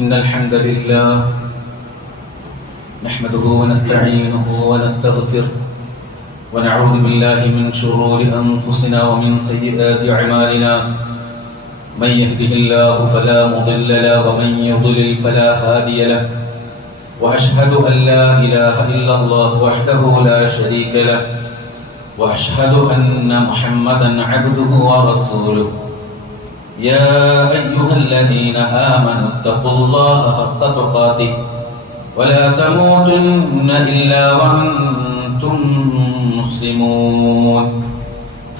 إن الحمد لله نحمده ونستعينه ونستغفره ونعوذ بالله من شرور أنفسنا ومن سيئات أعمالنا من يهده الله فلا مضل له ومن يضلل فلا هادي له وأشهد أن لا إله إلا الله وحده لا شريك له وأشهد أن محمدا عبده ورسوله يا أيها الذين آمنوا اتقوا الله حق تقاته ولا تموتن إلا وأنتم مسلمون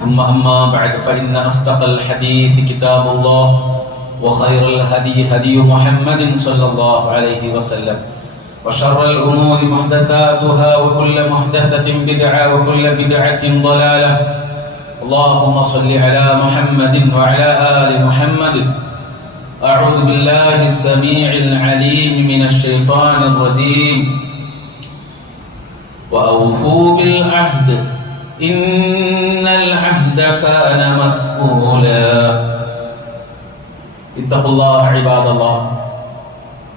ثم أما بعد فإن أصدق الحديث كتاب الله وخير الهدي هدي محمد صلى الله عليه وسلم وشر الأمور محدثاتها وكل محدثة بدعة وكل بدعة ضلالة اللهم صل على محمد وعلى آل محمد أعوذ بالله السميع العليم من الشيطان الرجيم وأوفوا بالعهد إن العهد كان مسؤولا اتقوا الله عباد الله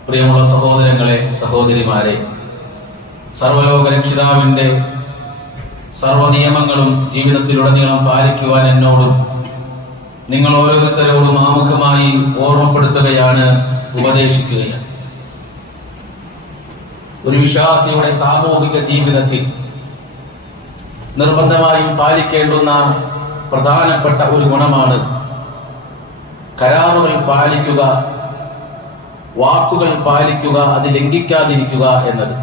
പ്രിയമുള്ള സഹോദരങ്ങളെ സഹോദരിമാരെ, സർവ്വലോക രക്ഷിതാവിന്റെ സർവ്വ നിയമങ്ങളും ജീവിതത്തിലുടനീളം പാലിക്കുവാൻ എന്നോടും നിങ്ങൾ ഓരോരുത്തരോടും ആമുഖമായി ഓർമ്മപ്പെടുത്തുകയാണ്, ഉപദേശിക്കുകയാണ്. ഒരു വിശ്വാസിയുടെ സാമൂഹിക ജീവിതത്തിൽ നിർബന്ധമായും പാലിക്കേണ്ടുന്ന പ്രധാനപ്പെട്ട ഒരു ഗുണമാണ് കരാറുകൾ പാലിക്കുക, വാക്കുകൾ പാലിക്കുക, അത് ലംഘിക്കാതിരിക്കുക എന്നത്.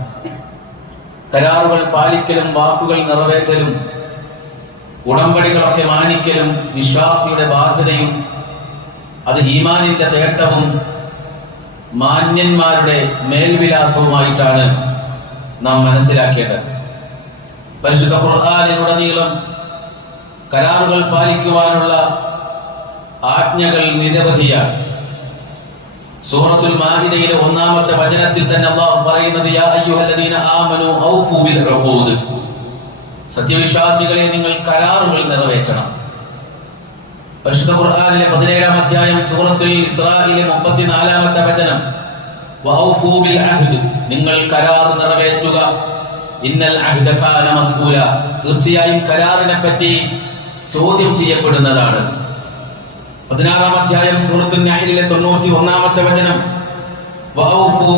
കരാറുകൾ പാലിക്കലും വാക്കുകൾ നിറവേറ്റലും ഉടമ്പടികളൊക്കെ മാനിക്കലും വിശ്വാസിയുടെ ബാധ്യതയും അത് ഈമാനിന്റെ തേട്ടവും മാന്യന്മാരുടെ മേൽവിലാസവുമായിട്ടാണ് നാം മനസ്സിലാക്കേണ്ടത്. പരിശുദ്ധ ഖുർആനിലുടനീളം കരാറുകൾ പാലിക്കുവാനുള്ള ആജ്ഞകൾ നിരവധിയാണ്. സൂറത്തുൽ മാഇദയിലെ 1-ാമത്തെ വചനത്തിൽ തന്നെ അല്ലാഹു പറയുന്നത്, യാ അയ്യുഹല്ലദീന ആമനൂ ഔഫൂ ബിൽ ഉഖൂദ്, സത്യവിശ്വാസികളെ നിങ്ങൾ കരാറുകൾ നിറവേറ്റണം. പരിശുദ്ധ ഖുർആനിലെ 17-ാം അധ്യായം സൂറത്തുൽ ഇസ്രായിലെ 34-ാമത്തെ വചനം, വഔഫൂ ബിൽ അഹ്ദ്, നിങ്ങൾ കരാർ നിറവേറ്റുക. ഇന്നൽ അഹ്ദ കാന മസ്ഊല, തീർച്ചയായും കരാറിനെ പറ്റി ചോദ്യം ചെയ്യപ്പെടുന്നതാണ്. 16-ാം അധ്യായം സൂറത്തുൻ നഹ്ലിലെ 91-ാമത്തെ വചനം, വഔഫൂ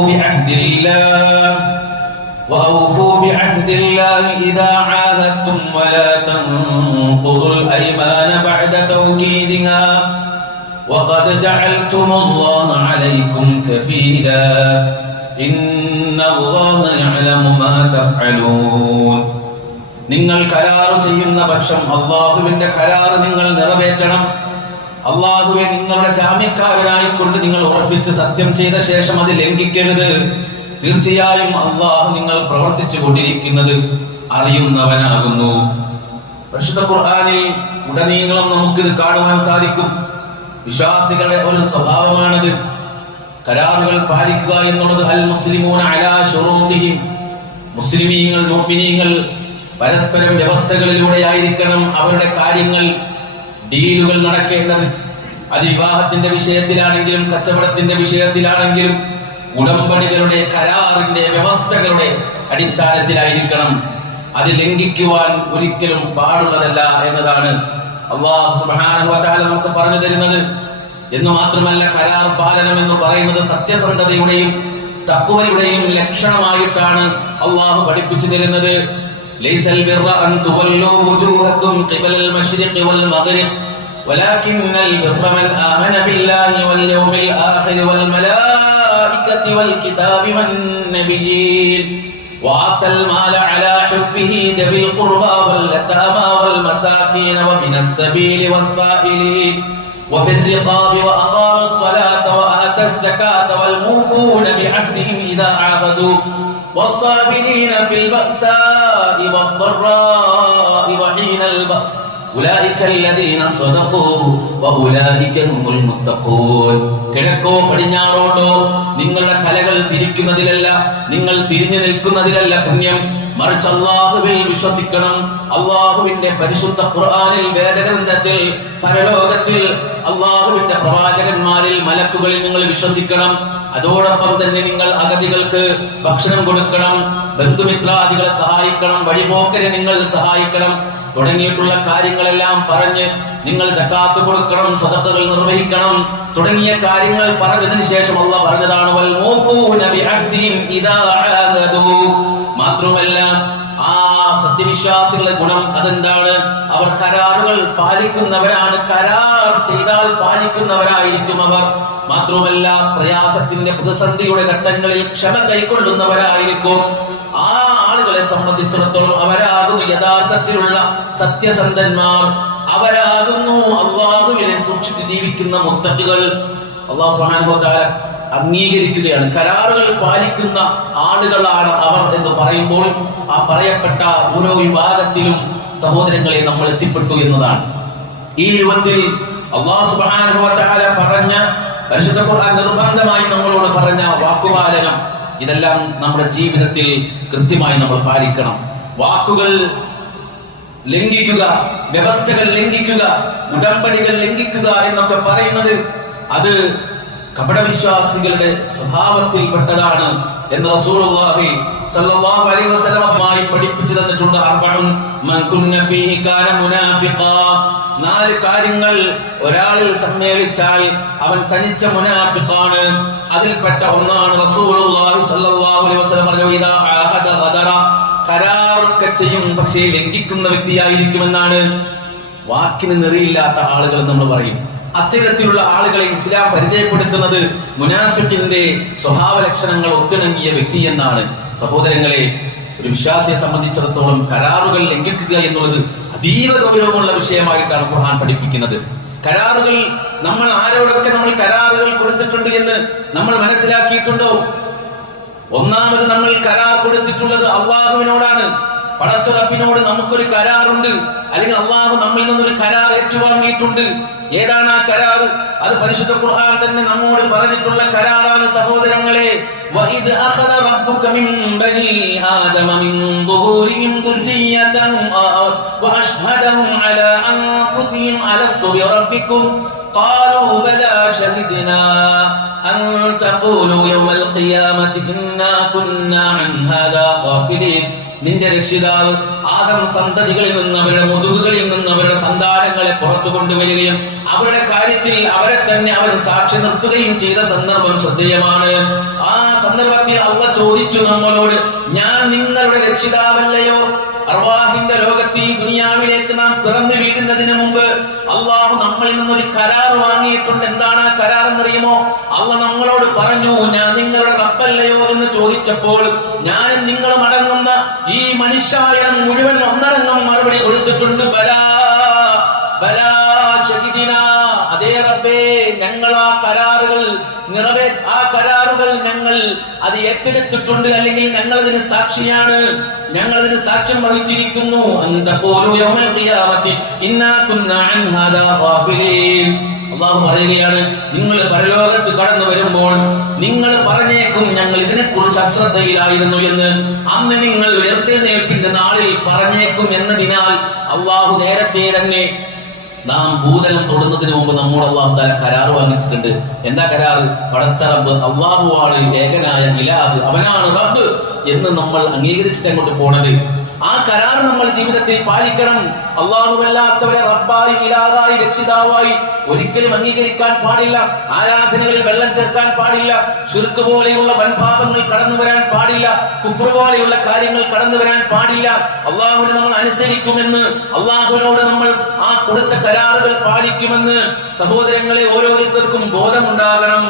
ബിഅഹ്ദില്ലാഹി ഇദാ ആഹദതും വലാ തൻഖുദുൽ അയ്മാന ബഅദ തൗകീദിഹാ വഖദ് ജഅൽതുമുല്ലാഹ അലൈക്കും കഫീലാ ഇന്നല്ലാഹ യഅലമു മാ തഫ്അലൂൻ. നിങ്ങൾ കരാർ ചെയ്യുന്ന പക്ഷം അല്ലാഹുവിന്റെ കരാർ നിങ്ങൾ നിറവേറ്റണം. അല്ലാഹുവെ നിങ്ങളുടെ ജാമ്യക്കാരനായിക്കൊണ്ട് നിങ്ങൾ ഉറപ്പിച്ച് സത്യം ചെയ്ത ശേഷം അത് ലംഘിക്കരുത്. തീർച്ചയായും അല്ലാഹു നിങ്ങൾ പ്രവർത്തിച്ചു കൊണ്ടിരിക്കുന്നത് അറിയുന്നവനാകുന്നു. പരിശുദ്ധ ഖുർആനിൽ ഉടനീളം നമുക്കിത് കാണുവാൻ സാധിക്കും. വിശ്വാസികളുടെ ഒരു സ്വഭാവമാണിത്. കരാറുകൾ പാലിക്കുക എന്നുള്ളത്. അൽ മുസ്ലിമൂന അലാ ശുറൂതിഹിം, മുസ്ലിമീങ്ങൾ മുഅ്മിനീങ്ങൾ പരസ്പരം വ്യവസ്ഥകളിലൂടെയായിരിക്കണം അവരുടെ കാര്യങ്ങൾ, ഡീലുകൾ നടക്കേണ്ടത്. അത് വിവാഹത്തിന്റെ വിഷയത്തിലാണെങ്കിലും കച്ചവടത്തിന്റെ വിഷയത്തിലാണെങ്കിലും ഉടമ്പടികളുടെ കരാറിന്റെ വ്യവസ്ഥകളുടെ അടിസ്ഥാനത്തിലായിരിക്കണം. അത് ലംഘിക്കുവാൻ ഒരിക്കലും പാടുള്ളതല്ല എന്നതാണ് അല്ലാഹു സുബ്ഹാനഹു വ തആല നമുക്ക് പറഞ്ഞു തരുന്നത്. എന്ന് മാത്രമല്ല, കരാർ പാലനം എന്ന് പറയുന്നത് സത്യസന്ധതയുടെയും തഖ്വയുടെയും ലക്ഷണമായിട്ടാണ് അല്ലാഹു പഠിപ്പിച്ചു തരുന്നത്. ലൈസൽ ബിർറ അൻ തുവല്ലൂ വുജൂഹക്കും ഖിബലൽ മശ്രിഖി വൽ മഗ്രിബ് വലാകിന്നൽ ബിർറ മൻ ആമന ബില്ലാഹി വൽ യൗമിൽ ആഖിർ വൽ മലായികതി വൽ കിതാബി വൻ നബിയ്യീൻ വആതൽ മാല അലാ ഹുബ്ബിഹി ദബിൽ ഖുർബാ വൽ യതാമാ വൽ മസാകീൻ വമിനസ് സബീലി വസ്സായിലീൻ وفي الرقاب وأقام الصلاة وآتى الزكاة والموفون بعهدهم إذا عاهدوا والصابرين في البأساء والضراء وحين البأس أولئك الذين صدقوا وأولئك هم المتقون. കിഴക്കോ പടിഞ്ഞാറോട്ടോ നിങ്ങളുടെ തലകൾ തിരിക്കുന്നതിലല്ല, നിങ്ങൾ തിരിഞ്ഞു നിൽക്കുന്നതിലല്ല പുണ്യം. മറിച്ച് അല്ലാഹുവിൽ വിശ്വസിക്കണം. അല്ലാഹുവിന്റെ പരിശുദ്ധ ഖുർആനിൽ, വേദഗ്രന്ഥത്തിൽ, പരലോകത്തിൽ, അല്ലാഹുവിന്റെ പ്രവാചകന്മാരിൽ, മലക്കുകളിൽ നിങ്ങൾ വിശ്വസിക്കണം. അതോടൊപ്പം തന്നെ നിങ്ങൾ അഗതികൾക്ക് ഭക്ഷണം കൊടുക്കണം, ബന്ധുമിത്രാദികളെ സഹായിക്കണം, വഴിപോക്കരെ നിങ്ങൾ സഹായിക്കണം തുടങ്ങിയിട്ടുള്ള കാര്യങ്ങളെല്ലാം പറഞ്ഞ് നിങ്ങൾ സക്കാത്ത് കൊടുക്കണം, സദഖകൾ നിർവഹിക്കണം തുടങ്ങിയ കാര്യങ്ങൾ പറഞ്ഞതിന് ശേഷം അല്ലാഹു പറഞ്ഞതാണ് വൽ മൂഫൂന ബിഅഹ്ദിഹിം ഇദാ അഅദു. മാത്രമല്ല ആ സത്യവിശ്വാസികളുടെ ഗുണം അതെന്താണ്? അവർ കരാറുകൾ പാലിക്കുന്നവരാണ്. കരാർ ചെയ്താൽ പാലിക്കുന്നവരായിരിക്കും അവർ. മാത്രമല്ല പ്രയാസത്തിന്റെ പ്രതിസന്ധിയുടെ ഘട്ടങ്ങളിൽ ക്ഷമ കൈക്കൊള്ളുന്നവരായിരിക്കും. ആ ആളുകളെ സംബന്ധിച്ചിടത്തോളം അവരാകുന്നു യഥാർത്ഥത്തിലുള്ള സത്യസന്ധന്മാർ. അവരാകുന്നു അല്ലാഹുവിനെ സൂക്ഷിച്ച് ജീവിക്കുന്ന മുത്തഖികൾ. അല്ലാഹു സുബ്ഹാനഹു വ തആല അംഗീകരിക്കുകയാണ്. കരാറുകൾ പാലിക്കുന്ന ആളുകളാണ് അവർ എന്ന് പറയുമ്പോൾ ആ പറയപ്പെട്ട ഓരോ വിഭാഗത്തിലും സഹോദരങ്ങളെ നമ്മൾ എത്തിപ്പെട്ടു എന്നതാണ്. ഈ രൂപത്തിൽ അല്ലാഹു സുബ്ഹാനഹു വ തആല പറഞ്ഞ പരിശുദ്ധ ഖുർആൻ നിർബന്ധമായി നമ്മളോട് പറഞ്ഞ വാക്കുപാലനം, ഇതെല്ലാം നമ്മുടെ ജീവിതത്തിൽ കൃത്യമായി നമ്മൾ പാലിക്കണം. വാക്കുകൾ ലംഘിക്കുക, വ്യവസ്ഥകൾ ലംഘിക്കുക, ഉടമ്പടികൾ ലംഘിക്കുക എന്നൊക്കെ പറയുന്നത് അത് കപടവിശ്വാസികളുടെ സ്വഭാവത്തിൽപ്പെട്ടതാണ് എന്ന് റസൂലുള്ളാഹി സ്വല്ലല്ലാഹു അലൈഹി വസല്ലമമായി പഠിപ്പിച്ചു തന്നിട്ടുണ്ട്. അർബഉൻ മൻ കുന്ന ഫീഹി കാന മുനാഫിഖാ. 4 കാര്യങ്ങൾ ഒരാളിൽ സമ്മേളിച്ചാൽ അവൻ തനിച്ച മുനാഫിഖാണ്. അതിൽപ്പെട്ട ഒന്നാണ് റസൂലുള്ളാഹി സ്വല്ലല്ലാഹു അലൈഹി വസല്ലം പറഞ്ഞു ഇദാ ആഹദ ഗദറ. കരാറൊക്കെ ചെയ്യും, പക്ഷേ ലംഘിക്കുന്ന വ്യക്തിയായിരിക്കുമെന്നാണ്. വാക്കിന് നെറിയില്ലാത്ത ആളുകൾ നമ്മൾ പറയും. അത്തരത്തിലുള്ള ആളുകളെ ഇസ്ലാം പരിചയപ്പെടുത്തുന്നത് മുനാഫിഖിന്റെ സ്വഭാവ ലക്ഷണങ്ങൾ ഒത്തിണങ്ങിയ വ്യക്തി എന്നാണ്. സഹോദരങ്ങളെ, ഒരു വിശ്വാസിയെ സംബന്ധിച്ചിടത്തോളം കരാറുകൾ ലംഘിക്കുക എന്നുള്ളത് അതീവ ഗൗരവമുള്ള വിഷയമായിട്ടാണ് ഖുർആൻ പഠിപ്പിക്കുന്നത്. കരാറുകൾ നമ്മൾ ആരോടൊക്കെ നമ്മൾ കരാറുകൾ കൊടുത്തിട്ടുണ്ട് എന്ന് നമ്മൾ മനസ്സിലാക്കിയിട്ടുണ്ടോ? ഒന്നാമത് നമ്മൾ കരാർ കൊടുത്തിട്ടുള്ളത് അല്ലാഹുവിനോടാണ്. പടച്ച റബ്ബിനോട് നമുക്കൊരു കരാറുണ്ട്, അല്ലെങ്കിൽ അല്ലാഹു നമ്മിൽ നിന്നൊരു കരാർ ഏറ്റുവാങ്ങിയിട്ടുണ്ട്. ഏതാണ് ആ കരാർ? അത് പരിശുദ്ധ ഖുർആൻ തന്നെ നമ്മോട് പറഞ്ഞിട്ടുള്ള കരാറാണ് സഹോദരങ്ങളെ. വഇദ് അഖദ റബ്ബുക മിൻ ബനി ആദമ മിൻ ദുഹൂരിഹിം ദുർരിയ്യതഹും വഅശ്ഹദഹും അലാ അൻഫുസിഹിം അലസ്തു ബിറബ്ബികും ഖാലൂ ബലാ ശഹിദ്നാ അൻ തഖൂലൂ യൗമൽ ഖിയാമത്തി ഇന്നാ കുന്നാ അൻ ഹാദാ ഗാഫിലീൻ. നിന്റെ രക്ഷിതാവ് ആദം സന്തതികളിൽ നിന്ന്, അവരുടെ മുതുകുകളിൽ നിന്ന് അവരുടെ സന്താനങ്ങളെ പുറത്തു കൊണ്ടുവരികയും അവരുടെ കാര്യത്തിൽ അവരെ തന്നെ അവൻ സാക്ഷി നിർത്തുകയും ചെയ്ത സന്ദർഭം ശ്രദ്ധേയമാണ്. ആ സന്ദർഭത്തിൽ അല്ലാഹു ചോദിച്ചു നമ്മളോട്, ഞാൻ നിങ്ങളുടെ രക്ഷിതാവല്ലയോ? അർവാഹിന്റെ ലോകത്ത് ഈ ദുനിയാവിലേക്ക് നാം പിറന്നു വീഴുന്നതിന് മുമ്പ് അല്ലാഹു നമ്മളിൽ നിന്നൊരു കരാർ വാങ്ങിയിട്ടുണ്ട്. എന്താണ് ആ കരാർ എന്നറിയുമോ? അല്ലാഹു നമ്മളോട് പറഞ്ഞു, ഞാൻ നിങ്ങളുടെ റബ്ബല്ലയോ എന്ന് ചോദിച്ചപ്പോൾ ഞാനും നിങ്ങളും അടങ്ങുന്ന ഈ മനുഷ്യായനം മുഴുവൻ ഒന്നടങ്കം മറുപടി കൊടുത്തിട്ടുണ്ട്. ബലാ ബലാ ശഹിദിനാ. അതേ റബ്ബേ, ഞങ്ങൾ ആ കരാറുകൾ ആ കരാറുകൾ ഞങ്ങൾ അത് ഏറ്റെടുത്തിട്ടുണ്ട്, അല്ലെങ്കിൽ ഞങ്ങൾ അതിന് സാക്ഷിയാണ്, ഞങ്ങൾ അതിന് സാക്ഷ്യം വഹിച്ചിരിക്കുന്നു. അൻതഖൂലു യൗമൽ ഖിയാമത്തി ഇന്നാ കുന്നാ അൻ ഹാദാ ഗാഫിലീൻ. അല്ലാഹു പറയുകയാണ്, നിങ്ങൾ പരലോകത്ത് കടന്നു വരുമ്പോൾ നിങ്ങൾ പറഞ്ഞേക്കും ഞങ്ങൾ ഇതിനെക്കുറിച്ച് അശ്രദ്ധയിലായിരുന്നു എന്ന്. അന്ന് നിങ്ങൾ ഉയർത്തെഴുന്നേൽപ്പിന്റെ നാളിൽ പറഞ്ഞേക്കും എന്നതിനാൽ അല്ലാഹു നേരത്തെ തന്നെ നാം ഭൂതലം തൊടുന്നതിന് മുമ്പ് നമ്മോട് അല്ലാഹു തആല കരാർ വാങ്ങിച്ചിട്ടുണ്ട്. എന്താ കരാറ്? പടച്ച റബ്ബ് അല്ലാഹുവാണ് ഏകനായ ഇലാഹ്, അവനാണ് റബ്ബ് എന്ന് നമ്മൾ അംഗീകരിച്ചിട്ട് അങ്ങോട്ട് പോണത്. ആ കരാർ നമ്മൾ ജീവിതത്തിൽ പാലിക്കണം. അല്ലാഹുവല്ലാത്തവരെ റബ്ബായി, ഇലാഹായി, രക്ഷിതാവായി ഒരിക്കലും അംഗീകരിക്കാൻ പാടില്ല. ആരാധനകളിൽ വെള്ളം ചേർക്കാൻ പാടില്ല. ശിർക്ക് പോലെയുള്ള വൻപാപങ്ങൾ കടന്നു വരാൻ പാടില്ല. കുഫ്ർ പോലെയുള്ള കാര്യങ്ങൾ കടന്നു വരാൻ പാടില്ല. അല്ലാഹുവിനെ നമ്മൾ അനുസരിക്കുമെന്ന്, അല്ലാഹുവിനോട് നമ്മൾ ആ കൊടുത്ത കരാറുകൾ പാലിക്കുമെന്ന് സഹോദരങ്ങളെ ഓരോരുത്തർക്കും ബോധമുണ്ടാകണം.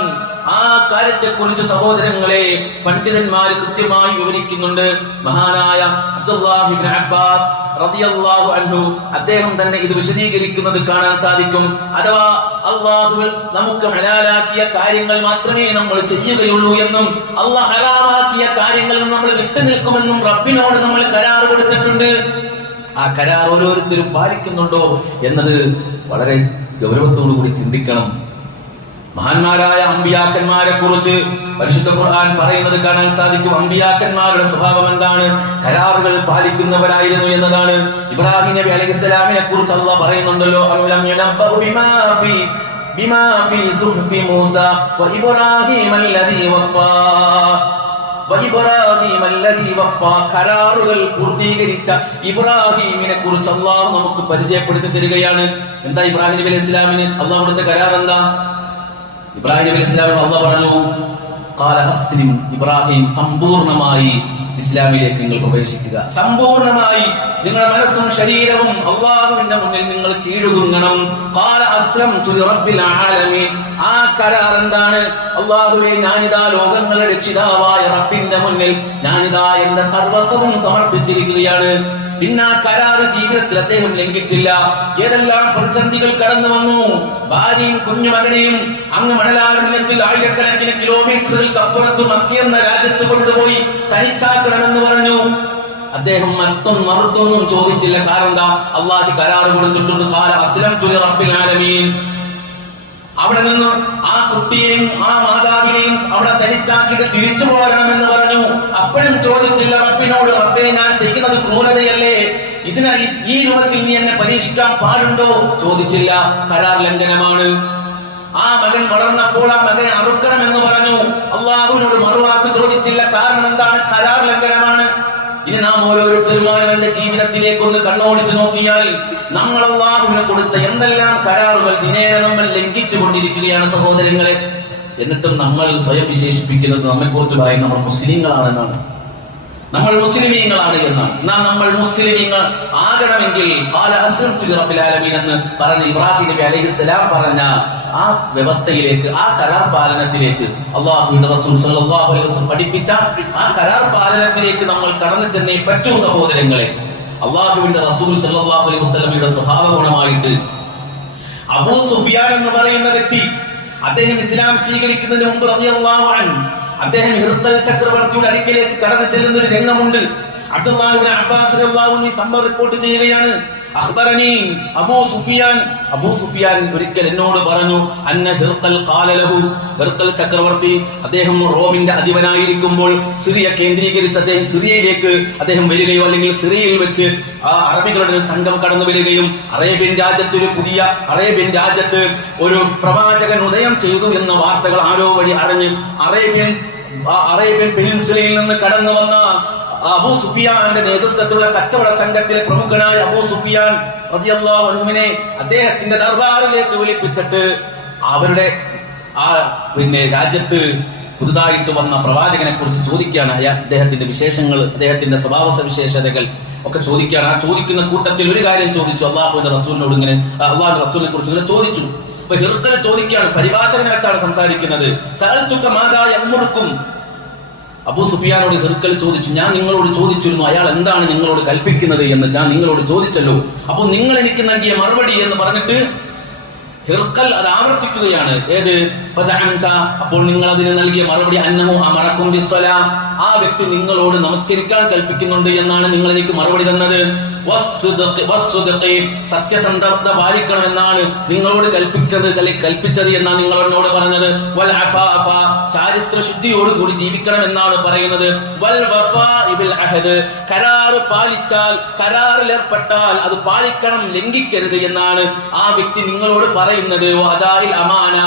ആ കാര്യത്തെക്കുറിച്ച് സഹോദരങ്ങളെ പണ്ഡിതന്മാർ കൃത്യമായി വിവരിക്കുന്നുണ്ട്. മഹാനായ അബ്ദുല്ലാഹി ഇബ്നു അബ്ബാസ് റളിയല്ലാഹു അൻഹു അദ്ദേഹം തന്നെ ഇത് വിശദീകരിക്കുന്നത് കാണാൻ സാധിക്കും. അഥവാ അല്ലാഹു നമുക്ക് ഹലാലാക്കിയ കാര്യങ്ങൾ മാത്രമേ നമ്മൾ ചെയ്യുകയുള്ളൂ എന്നും അല്ലാഹു ഹറാമാക്കിയ കാര്യങ്ങളിൽ നമ്മൾ വിട്ടുനിൽക്കുമെന്നും റബ്ബിനോട് നമ്മൾ കരാർ കൊടുത്തിട്ടുണ്ട്. ആ കരാർ ഓരോരുത്തരും പാലിക്കുന്നുണ്ടോ എന്നത് വളരെ ഗൗരവത്തോടു കൂടി ചിന്തിക്കണം. മഹാന്മാരായ അമ്പിയാക്കന്മാരെ കുറിച്ച് പരിശുദ്ധ ഖുർആൻ പറയുന്നത് കാണാൻ സാധിക്കും. അമ്പിയാക്കന്മാരുടെ സ്വഭാവം എന്താണ്? കരാറുകൾ പാലിക്കുന്നവരായിരുന്നു എന്നതാണ്. ഇബ്രാഹിം നബി അലൈഹിസ്സലാമിനെ കുറിച്ച് അല്ലാഹ് പറയുന്നുണ്ടല്ലോ, അംലം യുനബ്ബഉ ബിമാ ഫീ സുഹ്ഫി മൂസ വഇബ്രാഹിം അല്ലദീ വഫാ കരാറുകൾ പൂർത്തീകരിച്ച ഇബ്രാഹിമിനെ കുറിച്ച് അല്ലാഹു നമുക്ക് പരിചയപ്പെടുത്തി തരികയാണ്. എന്താ ഇബ്രാഹിം നബി അലൈഹി സ്വലാമിന് അല്ലാഹു കൊടുത്ത കരാർ എന്താ? ഇബ്രാഹിം നബി അലൈഹി സ്വലാമിന് അല്ലാഹു പറഞ്ഞു, ഖാല അസ്ലിം, ഇബ്രാഹിം സമ്പൂർണ്ണമായി ഇസ്ലാമിലേക്ക് നിങ്ങൾ പ്രവേശിക്കുക, സമ്പൂർണ്ണമായി നിങ്ങളുടെ മനസ്സും ശരീരവും അല്ലാഹുവിന്റെ മുന്നിൽ നിങ്ങൾ കീഴൊതുങ്ങണം. ഖാല അസ്ലംതു ലിറബ്ബിൽ ആലമീൻ. ആ കരാർ എന്താണ്? അല്ലാഹുവേ, ഞാനിതാ ലോകങ്ങളുടെ രക്ഷിതാവായ റബ്ബിന്റെ മുന്നിൽ ഞാനിതാ എന്റെ സർവസ്വവും സമർപ്പിച്ചിരിക്കുകയാണ്. പിന്നെ ആ കരാറ് ജീവിതത്തിൽ അദ്ദേഹം ലംഘിച്ചില്ല. ഏതെല്ലാം പ്രതിസന്ധികൾ കടന്നു വന്നു. ഭാര്യയും കുഞ്ഞുമകനെയും അങ്ങ് മണലാരണ്യത്തിൽ ആയിരക്കണക്കിന് കിലോമീറ്ററുകൾക്ക് അപ്പുറത്ത് മക്ക എന്ന രാജ്യത്ത് കൊണ്ടുപോയി തനിച്ചാക്കണമെന്ന് പറഞ്ഞു. അദ്ദേഹം മറുത്തൊന്നും ചോദിച്ചില്ല. കാരണം എന്താ? അല്ലാഹു കരാറ് കൊടുത്തിട്ടുണ്ട്. ഖാല അസ്ലംതു ലിറബ്ബിൽ ആലമീൻ. അവിടെ നിന്ന് ആ കുട്ടിയെയും ആ മാതാവിനെയും അവിടെ തനിച്ചാക്കിയിട്ട് തിരിച്ചു പോരണമെന്ന് പറഞ്ഞു. അപ്പോഴും ചോദിച്ചില്ല റബ്ബിനോട്, റബ്ബേ, ഞാൻ ചെയ്യുന്നത് ക്രൂരതയല്ലേ, ഈ രൂപത്തിൽ നീ എന്നെ പരീക്ഷിക്കാൻ പാടുണ്ടോ? ചോദിച്ചില്ല. കരാർ ലംഘനമാണ്. ആ മകൻ വളർന്നപ്പോൾ ആ മകനെ അറുക്കണമെന്ന് പറഞ്ഞു. അല്ലാഹുവിനോട് മറുവാക്ക് ചോദിച്ചില്ല. കാരണം എന്താണ്? കരാർ ലംഘനമാണ്. ഇനി നാം ഓരോരുത്തരും അവന്റെ ജീവിതത്തിലേക്ക് ഒന്ന് കണ്ണോടിച്ചു നോക്കിയാൽ നമ്മൾ അല്ലാഹുവിനെ കൊടുത്ത എന്തെല്ലാം കരാറുകൾ ദിനേന നമ്മൾ ലംഘിച്ചു കൊണ്ടിരിക്കുകയാണ് സഹോദരങ്ങളെ. എന്നിട്ടും നമ്മൾ സ്വയം വിശേഷിപ്പിക്കുന്നത് നമ്മെക്കുറിച്ച് പറയും നമ്മൾ മുസ്ലിങ്ങളാണെന്നാണ്, നമ്മൾ മുസ്ലിമീങ്ങളാണ് എന്നാണ്. എന്നാൽ നമ്മൾ മുസ്ലിമീങ്ങൾ ആകണമെങ്കിൽ ഖാല അസ്ലംതു ലിറബ്ബിൽ ആലമീൻ എന്ന് പറഞ്ഞ ഇബ്രാഹിം നബി അലൈഹിസ്സലാം പറഞ്ഞ ആ വ്യവസ്ഥയിലേക്ക്, ആ കരാർ പാലനത്തിലേക്ക്, അല്ലാഹുവിന്റെ റസൂൽ സല്ലല്ലാഹു അലൈഹി വസല്ലം പഠിപ്പിച്ച ആ കരാർ പാലനത്തിലേക്ക് നമ്മൾ കടന്നു ചെന്നേ പറ്റൂ സഹോദരങ്ങളെ. അല്ലാഹുവിന്റെ റസൂൽ സല്ലല്ലാഹു അലൈഹി വസല്ലമയുടെ സ്വഭാവ ഗുണമായിട്ട് അബൂ സുഫിയാൻ എന്ന് പറയുന്ന വ്യക്തി, അദ്ദേഹം ഇസ്ലാം സ്വീകരിക്കുന്നതിന് മുമ്പ് റളിയല്ലാഹു അൻഹു അദ്ദേഹം ഹിർഖൽ ചക്രവർത്തിയുടെ അടുക്കലേക്ക് കടന്നു ചെല്ലുന്ന ഒരു രംഗമുണ്ട്. അബ്ദുല്ലാഹ് ഇബ്നു അബ്ബാസ് റളിയല്ലാഹു അൻഹു സംഭവം റിപ്പോർട്ട് ചെയ്യുകയാണ്. അഖ്ബറനി അബൂ സുഫിയാൻ ഒരിക്കൽ എന്നോട് പറഞ്ഞു, അന്ന ഹിർഖൽ ഖാല ലഹു, ഹിർഖൽ ചക്രവർത്തി അദ്ദേഹം റോമിന്റെ അധിപനായിരിക്കുമ്പോൾ സിറിയ കേന്ദ്രീകരിച്ച് അദ്ദേഹം സിറിയയിലേക്ക് അദ്ദേഹം വരികയോ അല്ലെങ്കിൽ സിറിയയിൽ വെച്ച് ആ അറബികളുടെ ഒരു സംഘം കടന്നു വരികയും അറേബ്യൻ രാജ്യത്ത് ഒരു പ്രവാചകൻ ഉദയം ചെയ്തു എന്ന വാർത്തകൾ ആരോ വഴി അറിഞ്ഞ് അറേബ്യൻ പെനിൻസുലയിൽ നിന്ന് കടന്നു വന്ന അബൂ സുഫിയാന്റെ നേതൃത്വത്തിലുള്ള കച്ചവട സംഘത്തിലെ പ്രമുഖനായ അബൂ സുഫിയാൻ റളിയല്ലാഹു അൻഹുവിനെ അദ്ദേഹത്തിന്റെ ദർബാറിലേക്ക് വിളിപ്പിച്ചിട്ട് അവരുടെ രാജ്യത്ത് പുതുതായിട്ട് വന്ന പ്രവാചകനെ കുറിച്ച് ചോദിക്കുകയാണ്. അദ്ദേഹത്തിന്റെ വിശേഷങ്ങൾ, അദ്ദേഹത്തിന്റെ സ്വഭാവ സവിശേഷതകൾ ഒക്കെ ചോദിക്കുകയാണ്. ആ ചോദിക്കുന്ന കൂട്ടത്തിൽ ഒരു കാര്യം ചോദിച്ചു. അള്ളാഹുവിന്റെ റസൂലിനോട് ഇങ്ങനെ, അള്ളാഹുവിന്റെ റസൂലിനെ കുറിച്ച് ഇങ്ങനെ ചോദിച്ചു. അപ്പൊ ഹിർഖൽ ചോദിക്കുകയാണ്, പരിഭാഷകനെ വെച്ചാണ് സംസാരിക്കുന്നത്. സഅൽതുക മാദാ യഅ്മുറുക്കും. അബൂ സുഫിയാനോട് ഹിർഖൽ ചോദിച്ചു, ഞാൻ നിങ്ങളോട് ചോദിച്ചിരുന്നു അയാൾ എന്താണ് നിങ്ങളോട് കൽപ്പിക്കുന്നത് എന്ന് ഞാൻ നിങ്ങളോട് ചോദിച്ചല്ലോ, അപ്പോൾ നിങ്ങൾ എനിക്ക് നൽകിയ മറുപടി എന്ന് പറഞ്ഞിട്ട് ഹിർഖൽ അത് ആവർത്തിക്കുകയാണ്. ഏത്? അപ്പോൾ നിങ്ങൾ അതിന് നൽകിയ മറുപടി അന്നഹു അമറക്കും ബിസ്സലാ, ആ വ്യക്തി നിങ്ങളോട് നമസ്കരിക്കാൻ കൽപ്പിക്കുന്നുണ്ട് എന്നാണ് നിങ്ങൾ എനിക്ക് മറുപടി തന്നത്. സത്യസന്ധത പാലിക്കണമെന്നാണ് നിങ്ങളോട് കൽപ്പിച്ചത് എന്നാണ് നിങ്ങൾ എന്നോട് പറഞ്ഞത്. വൽ അഫാഫ, ചാരിത്ര ശുദ്ധിയോടുകൂടി ജീവിക്കണം എന്നാണ് പറയുന്നത്. വൽ വഫാ ബിൽ അഹദ്, കരാറ് പാലിച്ചാൽ, കരാറിൽ ഏർപ്പെട്ടാൽ അത് പാലിക്കണം, ലംഘിക്കരുത് എന്നാണ് ആ വ്യക്തി നിങ്ങളോട് പറയുന്നത്. വഅദാഇൽ അമാന,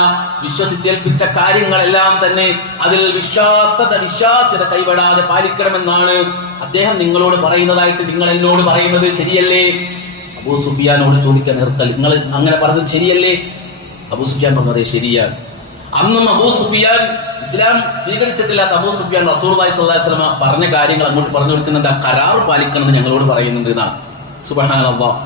വിശ്വസിച്ചേൽപ്പിച്ച കാര്യങ്ങളെല്ലാം തന്നെ അതിൽ വിശ്വാസ്യത കൈവിടാതെ പാലിക്കണമെന്നാണ് അദ്ദേഹം നിങ്ങളോട് പറയുന്നതായിട്ട് നിങ്ങൾ എന്നോട് പറയുന്നത് ശരിയല്ലേ? അബൂ സുഫിയാനോട് ചോദിക്കാൻ ഹിർഖൽ, നിങ്ങൾ അങ്ങനെ പറഞ്ഞത് ശരിയല്ലേ? അബൂ സുഫിയാൻ പറഞ്ഞത് ശരിയാണ്. അന്നും അബൂ സുഫിയാൻ ഇസ്ലാം സ്വീകരിച്ചിട്ടില്ലാത്ത അബൂ സുഫിയാൻ റസൂലുള്ളാഹി സ്വല്ലല്ലാഹു അലൈഹി വസല്ലം പറഞ്ഞ കാര്യങ്ങൾ അങ്ങോട്ട് പറഞ്ഞു കൊടുക്കുന്നുണ്ട്. കരാർ പാലിക്കണമെന്ന് ഞങ്ങളോട് പറയുന്നുണ്ട് എന്നാണ്. സുബ്ഹാനല്ലാഹ്.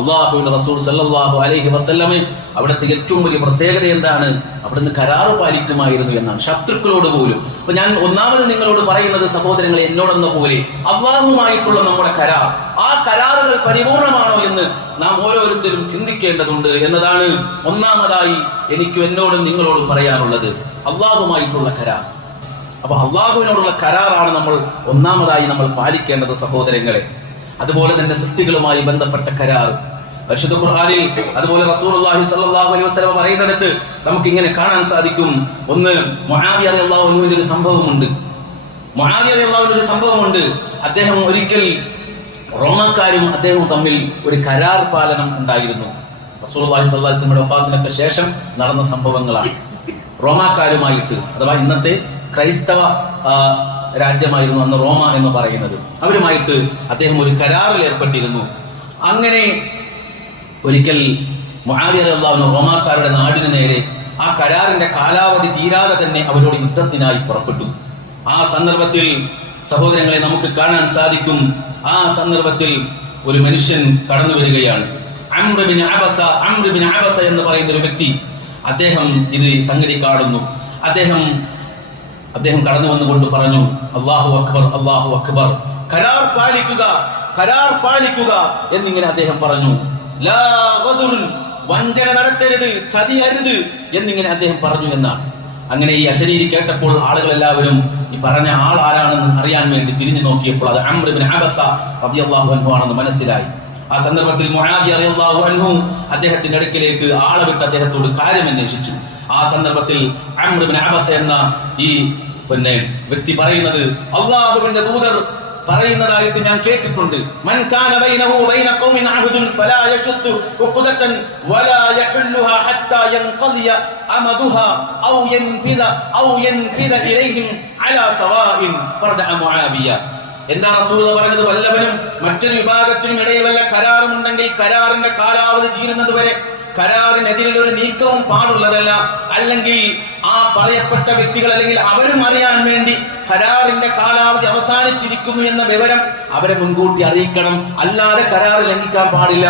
അള്ളാഹുവിന്റെ റസൂൽ സല്ലല്ലാഹു അലൈഹി വസല്ലം അവിടുത്തെ ഏറ്റവും വലിയ പ്രത്യേകത എന്താണ്? അവിടുന്ന് കരാറ് പാലിക്കുമായിരുന്നു എന്നാണ്, ശത്രുക്കളോട് പോലും. അപ്പൊ ഞാൻ ഒന്നാമത് നിങ്ങളോട് പറയുന്നത് സഹോദരങ്ങളെ, എന്നോടെന്ന പോലെ അള്ളാഹുമായിട്ടുള്ള നമ്മുടെ കരാർ, ആ കരാറുകൾ പരിപൂർണമാണോ എന്ന് നാം ഓരോരുത്തരും ചിന്തിക്കേണ്ടതുണ്ട് എന്നതാണ് ഒന്നാമതായി എനിക്കും എന്നോടും നിങ്ങളോടും പറയാനുള്ളത്. അള്ളാഹുമായിട്ടുള്ള കരാർ. അപ്പൊ അള്ളാഹുവിനോടുള്ള കരാറാണ് നമ്മൾ ഒന്നാമതായി നമ്മൾ പാലിക്കേണ്ടത് സഹോദരങ്ങളെ. അതുപോലെ തന്നെ സൃഷ്ടികളുമായി ബന്ധപ്പെട്ട കരാർ, പരിശുദ്ധ ഖുർആനിൽ അതുപോലെ റസൂലുള്ളാഹി സ്വല്ലല്ലാഹു അലൈഹി വസല്ലം പറയുന്നിടത്ത് നമുക്ക് ഇങ്ങനെ കാണാൻ സാധിക്കും. ഒന്ന്, മുആവിയ റളിയല്ലാഹു അൻഹുവിന്റെ ഒരു സംഭവമുണ്ട്. അദ്ദേഹം ഒരിക്കൽ റോമാക്കാരും അദ്ദേഹവും തമ്മിൽ ഒരു കരാർ പാലനം ഉണ്ടായിരുന്നു. റസൂലുള്ളാഹി സ്വല്ലല്ലാഹു അലൈഹി വസല്ലമയുടെ വഫാത്തിനൊക്കെ ശേഷം നടന്ന സംഭവങ്ങളാണ്. റോമാക്കാരുമായിട്ട്, അഥവാ ഇന്നത്തെ ക്രൈസ്തവ രാജ്യമായിരുന്നു അന്ന് റോമ എന്ന് പറയുന്നത്, അവരുമായിട്ട് അദ്ദേഹം ഒരു കരാറിൽ ഏർപ്പെട്ടിരുന്നു. അങ്ങനെ ഒരിക്കൽ മുആവിയ റളിയല്ലാഹു അൻഹു റോമാക്കാരുടെ നാടിന് നേരെ ആ കരാറിന്റെ കാലാവധി തീരാതെ തന്നെ അവരോട് യുദ്ധത്തിനായി പുറപ്പെട്ടു. ആ സന്ദർഭത്തിൽ സഹോദരങ്ങളെ നമുക്ക് കാണാൻ സാധിക്കും, ആ സന്ദർഭത്തിൽ ഒരു മനുഷ്യൻ കടന്നു വരികയാണ്. അംർ ബിൻ അബസ എന്ന് പറയുന്ന ഒരു വ്യക്തി, അദ്ദേഹം ഇത് സംഗതി കാണുന്നു. അദ്ദേഹം കടന്നു വന്നുകൊണ്ട് പറഞ്ഞു, അല്ലാഹു അക്ബർ, അല്ലാഹു അക്ബർ, കരാർ പാലിക്കുക എന്നിങ്ങനെ അദ്ദേഹം പറഞ്ഞു. ലാ ഗദുൻ, വഞ്ചന നടത്തരുത്, ചതിയരുത് എന്നിങ്ങനെ അദ്ദേഹം പറഞ്ഞു എന്നാണ്. അങ്ങനെ ഈ അശരീരി കേട്ടപ്പോൾ ആളുകൾ എല്ലാവരും ഈ പറഞ്ഞ ആൾ ആരാണെന്ന് അറിയാൻ വേണ്ടി തിരിഞ്ഞു നോക്കിയപ്പോൾ അത് അംർ ബിൻ അബസ റളിയല്ലാഹു അൻഹു ആണെന്ന് മനസ്സിലായി. ആ സന്ദർഭത്തിൽ മുആവിയ റളിയല്ലാഹു അൻഹു അദ്ദേഹത്തിന്റെ അടുക്കിലേക്ക് ആളെ വിട്ട് അദ്ദേഹത്തോട് കാര്യം അന്വേഷിച്ചു. ആ സന്ദർഭത്തിൽ അംർ ബിൻ അബസ എന്ന ഈ വ്യക്തി പറയുന്നത്, അല്ലാഹുവിന്റെ ദൂതർ പറയുന്നതായിട്ട് ഞാൻ കേട്ടിട്ടുണ്ട്. മൻ കാന ബൈനഹു വബൈന ഖൗമിൻ അഹദുൻ ഫലാ യശുദ്ദു ഉഖ്ദതൻ വലാ യഹല്ലുഹാ ഹത്താ യൻഖദിയ അമദുഹാ ഔ യൻഫിദ ഇലൈഹിം അലാ സവാഇൻ ഫർദഅ മുആവിയ. എന്താ റസൂൽ പറഞ്ഞത്? വല്ലവനും മറ്റൊരു വിഭാഗത്തിനും ഇടയിൽ വല്ല കരാറുമുണ്ടെങ്കിൽ കരാറിന്റെ കാലാവധി തീരുന്നത് വരെ കരാറിനെതിരെ ഒരു നീക്കവും പാടുള്ളതല്ല. അല്ലെങ്കിൽ ആ പറയപ്പെട്ട വ്യക്തികൾ അല്ലെങ്കിൽ അവരും അറിയാൻ വേണ്ടി കരാറിന്റെ കാലാവധി അവസാനിച്ചിരിക്കുന്നു എന്ന വിവരം അവരെ മുൻകൂട്ടി അറിയിക്കണം. അല്ലാതെ കരാർ ലംഘിക്കാൻ പാടില്ല.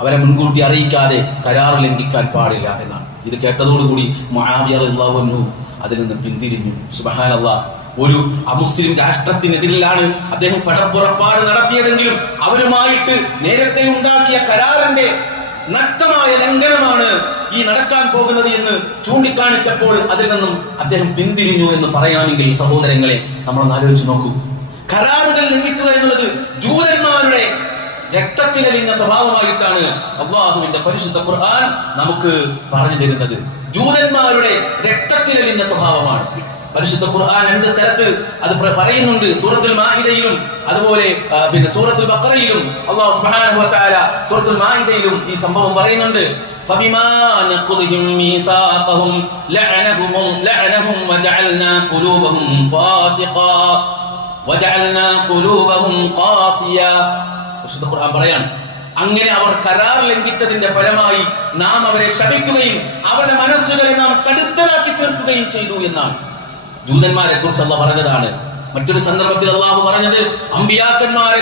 അവരെ മുൻകൂട്ടി അറിയിക്കാതെ കരാർ ലംഘിക്കാൻ പാടില്ല എന്നാണ്. ഇത് കേട്ടതോടുകൂടി മുആവിയ റളിയല്ലാഹു അൻഹു അതിൽ നിന്ന് പിന്തിരിഞ്ഞു. സുബ്ഹാനല്ലാഹ്, ഒരു അമുസ്ലിം രാഷ്ട്രത്തിനെതിരിലാണ് അദ്ദേഹം പടപ്പുറപ്പാട് നടത്തിയതെങ്കിലും അവരുമായിട്ട് നേരത്തെ ഉണ്ടാക്കിയ കരാറിന്റെ നഗ്നമായ ലംഘനമാണ് ഈ നടക്കാൻ പോകുന്നത് എന്ന് ചൂണ്ടിക്കാണിച്ചപ്പോൾ അതിൽ നിന്നും അദ്ദേഹം പിന്തിരിഞ്ഞു എന്ന് പറയാമെങ്കിൽ സഹോദരങ്ങളെ, നമ്മളൊന്ന് ആലോചിച്ച് നോക്കൂ. കരാറുകൾ ലംഘിക്കുക എന്നുള്ളത് ജൂതന്മാരുടെ രക്തത്തിലലിഞ്ഞ സ്വഭാവമായിട്ടാണ് അല്ലാഹുവിന്റെ പരിശുദ്ധ ഖുർആൻ നമുക്ക് പറഞ്ഞു തരുന്നത്. ജൂതന്മാരുടെ രക്തത്തിലലിഞ്ഞ സ്വഭാവമാണ്. പരിശുദ്ധ ഖുർആൻ രണ്ട് സ്ഥലത്ത് അത് പറയുന്നുണ്ട്. സൂറത്തുൽ മാഇദയിലും അതുപോലെ സൂറത്തുൽ ബഖറയിലും അല്ലാഹു സുബ്ഹാനഹു വ തആല സൂറത്തുൽ മാഇദയിലും ഈ സംഭവം പറയുന്നുണ്ട്. ഫബിമാ നഖദിഹിം മീസാഖഹും ലഅനഹും വജഅൽനാ ഖുലൂബഹും ഫാസിഖാ വജഅൽനാ ഖുലൂബഹും ഖാസിയാ. പരിശുദ്ധ ഖുർആൻ പറയാണ്, അങ്ങനെ അവർ കരാർ ലംഘിച്ചതിന്റെ ഫലമായി നാം അവരെ ശപിക്കുകയും അവരുടെ മനസ്സുകളെ നാം കടുത്തലാക്കി തീർക്കുകയും ചെയ്തു എന്നാണ്. ജൂതന്മാരെ കുറിച്ച് അല്ലാഹു പറഞ്ഞതാണ്. മറ്റൊരു സന്ദർഭത്തിൽ അല്ലാഹു പറഞ്ഞത്, അമ്പിയാക്കന്മാരെ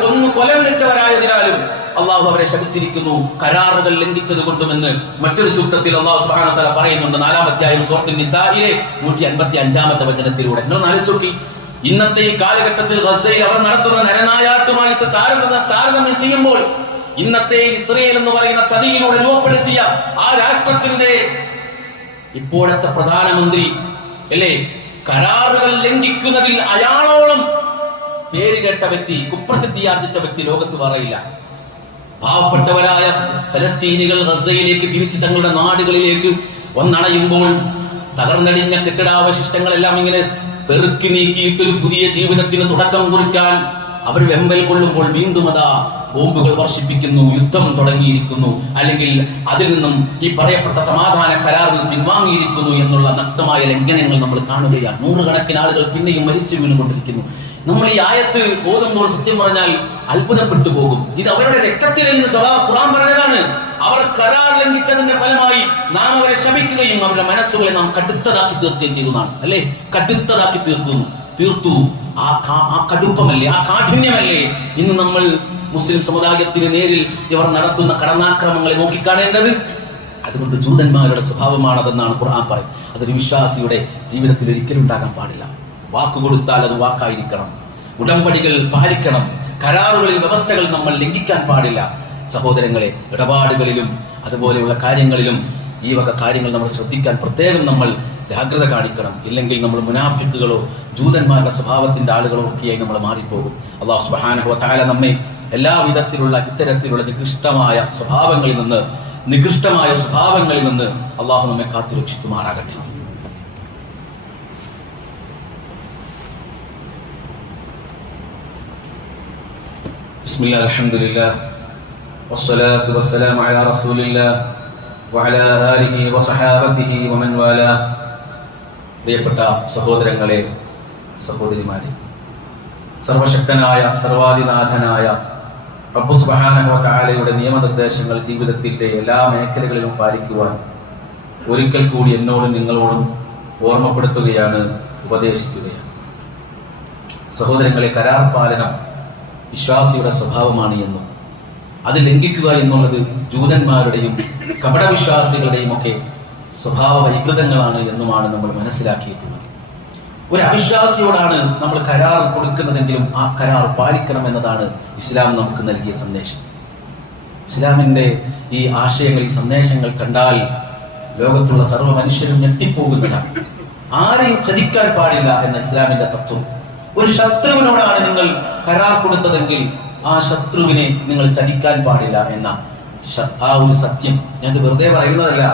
കൊന്നു കൊല വിളിച്ചവരായതിനാലും അല്ലാഹു അവരെ ശപിച്ചിരിക്കുന്നു കരാറുകൾ ലംഘിച്ചത് കൊണ്ടുമെന്ന് മറ്റൊരു സൂക്തത്തിൽ അല്ലാഹു സുബ്ഹാനഹു വ തആല പറയുന്നുണ്ട്. 4-ാം അധ്യായം സൂറത്തുൻ നിസായിലെ 155-ാമത്തെ വചനത്തിലൂടെ. നിങ്ങൾ ആലോചിച്ച് നോക്കി, ഇന്നത്തെ ഈ കാലഘട്ടത്തിൽ ഗസയിൽ അവർ നടത്തുന്ന നരനായാട്ടുമായിട്ട് താരതമ്യം ചെയ്യുമ്പോൾ ഇന്നത്തെ ഇസ്രയേൽ എന്ന് പറയുന്ന ചതിയിലൂടെ രൂപപ്പെടുത്തിയ ആ രാഷ്ട്രത്തിന്റെ ഇപ്പോഴത്തെ പ്രധാനമന്ത്രി അല്ലേ, കരാറുകൾ ലംഘിക്കുന്നതിൽ അയാളോളം പേര് കേട്ട വ്യക്തി, കുപ്രസിദ്ധി ആർജിച്ച വ്യക്തി ലോകത്ത് പറയില്ല. പാവപ്പെട്ടവരായ ഫലസ്തീനികൾ ഗസയിലേക്ക് തിരിച്ച് തങ്ങളുടെ നാടുകളിലേക്ക് വന്നണയുമ്പോൾ തകർന്നടിഞ്ഞ കെട്ടിടാവശിഷ്ടങ്ങളെല്ലാം ഇങ്ങനെ പെറുക്കി നീക്കിയിട്ടൊരു പുതിയ ജീവിതത്തിന് തുടക്കം കുറിക്കാൻ അവർ വെമ്പൽ കൊള്ളുമ്പോൾ വീണ്ടും അതാ ബോംബുകൾ വർഷിപ്പിക്കുന്നു, യുദ്ധം തുടങ്ങിയിരിക്കുന്നു, അല്ലെങ്കിൽ അതിൽ നിന്നും ഈ പറയപ്പെട്ട സമാധാന കരാറിൽ പിൻവാങ്ങിയിരിക്കുന്നു എന്നുള്ള നഗ്നമായ ലംഘനങ്ങൾ നമ്മൾ കാണുകയാണ്. നൂറുകണക്കിന് ആളുകൾ പിന്നെയും മരിച്ചു വീണുകൊണ്ടിരിക്കുന്നു. നമ്മൾ ഈ ആയത്ത് ഓതുമ്പോൾ സത്യം പറഞ്ഞാൽ അത്ഭുതപ്പെട്ടു പോകും. ഇത് അവരുടെ രക്തത്തിലെന്ന് ഖുർആൻ പറഞ്ഞതാണ്. അവർ കരാർ ലംഘിച്ചതിന്റെ ഫലമായി നാം അവരെ ശപിക്കുകയും അവരുടെ മനസ്സുകളെ നാം കടുത്തതാക്കി തീർക്കുകയും ചെയ്യുന്നതാണ്. അല്ലെ, കടുത്തതാക്കി തീർത്തു. ആ കടുപ്പമല്ലേ, ആ കാഠിന്യമല്ലേ ഇന്ന് നമ്മൾ മുസ്ലിം സമുദായത്തിന് നേരിൽ ഇവർ നടത്തുന്ന കടന്നാക്രമങ്ങളെ നോക്കിക്കാണേണ്ടത്. അതുകൊണ്ട് ജൂതന്മാരുടെ സ്വഭാവമാണതെന്നാണ് ഖുർആൻ പറയുന്നത്. അതൊരു വിശ്വാസിയുടെ ജീവിതത്തിൽ ഒരിക്കലും ഉണ്ടാകാൻ പാടില്ല. വാക്ക് കൊടുത്താൽ അത് വാക്കായിരിക്കണം. ഉടമ്പടികൾ പാലിക്കണം. കരാറുകളിൽ വ്യവസ്ഥകൾ നമ്മൾ ലംഘിക്കാൻ പാടില്ല. സഹോദരങ്ങളെ, ഇടപാടുകളിലും അതുപോലെയുള്ള കാര്യങ്ങളിലും ഈ വക കാര്യങ്ങൾ നമ്മൾ ശ്രദ്ധിക്കാൻ പ്രത്യേകം നമ്മൾ ജാഗ്രത കാണിക്കണം. ഇല്ലെങ്കിൽ നമ്മൾ മുനാഫിക്കുകളോ ജൂതന്മാരുടെ സ്വഭാവത്തിന്റെ ആളുകളോ ഒക്കെയായി നമ്മൾ മാറിപ്പോകും. അല്ലാഹു സുബ്ഹാനഹു വ തആല നമ്മെ എല്ലാ വിധത്തിലുള്ള ഇത്തരത്തിലുള്ള നികൃഷ്ടമായ സ്വഭാവങ്ങളിൽ നിന്ന് അല്ലാഹു നമ്മെ കാത്തുരക്ഷിക്കുമാറാകട്ടെ. ബിസ്മില്ലാഹിർ റഹ്മാനിർ വസ്സലാത്തു വസ്സലാമു അലാ റസൂലില്ലാഹ് വഅലാ ആലിഹി വസഹാബതിഹി വമൻ വാലാ. പ്രിയപ്പെട്ട സഹോദരങ്ങളെ, സഹോദരിമാരെ, സർവശക്തനായ സർവാധിനാഥനായ റബ്ബ് സുബ്ഹാനഹു വ തആലയുടെ നിയമനിർദ്ദേശങ്ങൾ ജീവിതത്തിന്റെ എല്ലാ മേഖലകളിലും പാലിക്കുവാൻ ഒരിക്കൽ കൂടി എന്നോടും നിങ്ങളോടും ഓർമ്മപ്പെടുത്തുകയാണ്, ഉപദേശിക്കുകയാണ്. സഹോദരങ്ങളെ, കരാർ പാലനം വിശ്വാസിയുടെ സ്വഭാവമാണ് എന്നും അത് ലംഘിക്കുക എന്നുള്ളത് ജൂതന്മാരുടെയും കപടവിശ്വാസികളുടെയും ഒക്കെ സ്വഭാവ വൈകൃതങ്ങളാണ് എന്നുമാണ് നമ്മൾ മനസ്സിലാക്കിയിരിക്കുന്നത്. ഒരു അവിശ്വാസിയോടാണ് നമ്മൾ കരാർ കൊടുക്കുന്നതെങ്കിലും ആ കരാർ പാലിക്കണം എന്നതാണ് ഇസ്ലാം നമുക്ക് നൽകിയ സന്ദേശം. ഇസ്ലാമിന്റെ ഈ ആശയങ്ങൾ, ഈ സന്ദേശങ്ങൾ കണ്ടാൽ ലോകത്തുള്ള സർവ്വ മനുഷ്യരും ഞെട്ടിപ്പോകുന്നതാണ്. ആരെയും ചതിക്കാൻ പാടില്ല എന്ന ഇസ്ലാമിന്റെ തത്വം. ഒരു ശത്രുവിനോടാണ് നിങ്ങൾ കരാർ കൊടുത്തതെങ്കിൽ ആ ശത്രുവിനെ നിങ്ങൾ ചതിക്കാൻ പാടില്ല എന്ന ആ ഒരു സത്യം ഞാൻ വെറുതെ പറയുന്നതല്ല.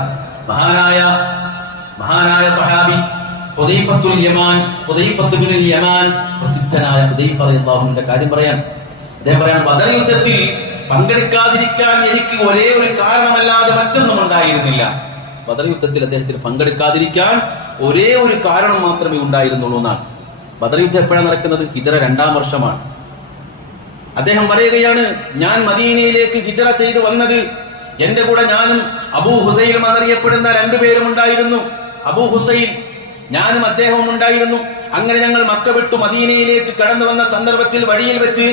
മഹാനായ സഹാബി ഹുദൈഫത്തുൽ യമാൻ, പ്രസിദ്ധനായ ഹുദൈഫ റളിയല്ലാഹുവിന്റെ കാര്യം പറയാൻ അദ്ദേഹം പറയാണ്, ബദർ യുദ്ധത്തിൽ പങ്കെടുക്കാതിരിക്കാൻ എനിക്ക് ഒരേ ഒരു കാരണമല്ലാതെ മറ്റൊന്നും ഉണ്ടായിരുന്നില്ല. ബദർ യുദ്ധത്തിൽ അദ്ദേഹത്തിന് പങ്കെടുക്കാതിരിക്കാൻ ഒരേ ഒരു കാരണം മാത്രമേ ഉണ്ടായിരുന്നുള്ളൂ എന്നാണ്. ബദർ യുദ്ധം എപ്പോഴാണ് നടക്കുന്നത്? ഹിജ്റ 2-ാം വർഷമാണ്. അദ്ദേഹം പറയുകയാണ്, ഞാൻ മദീനയിലേക്ക് ഹിജ്റ ചെയ്ത് വന്നത് എന്റെ കൂടെ ഞാനും അബൂ ഹുസൈലും എന്നറിയപ്പെടുന്ന 2 പേരും ഉണ്ടായിരുന്നു. അബൂ ഹുസൈൽ, ഞാനും അദ്ദേഹവും ഉണ്ടായിരുന്നു. അങ്ങനെ ഞങ്ങൾ മക്ക വിട്ടു മദീനയിലേക്ക് കടന്നു വന്ന സന്ദർഭത്തിൽ വഴിയിൽ വെച്ച്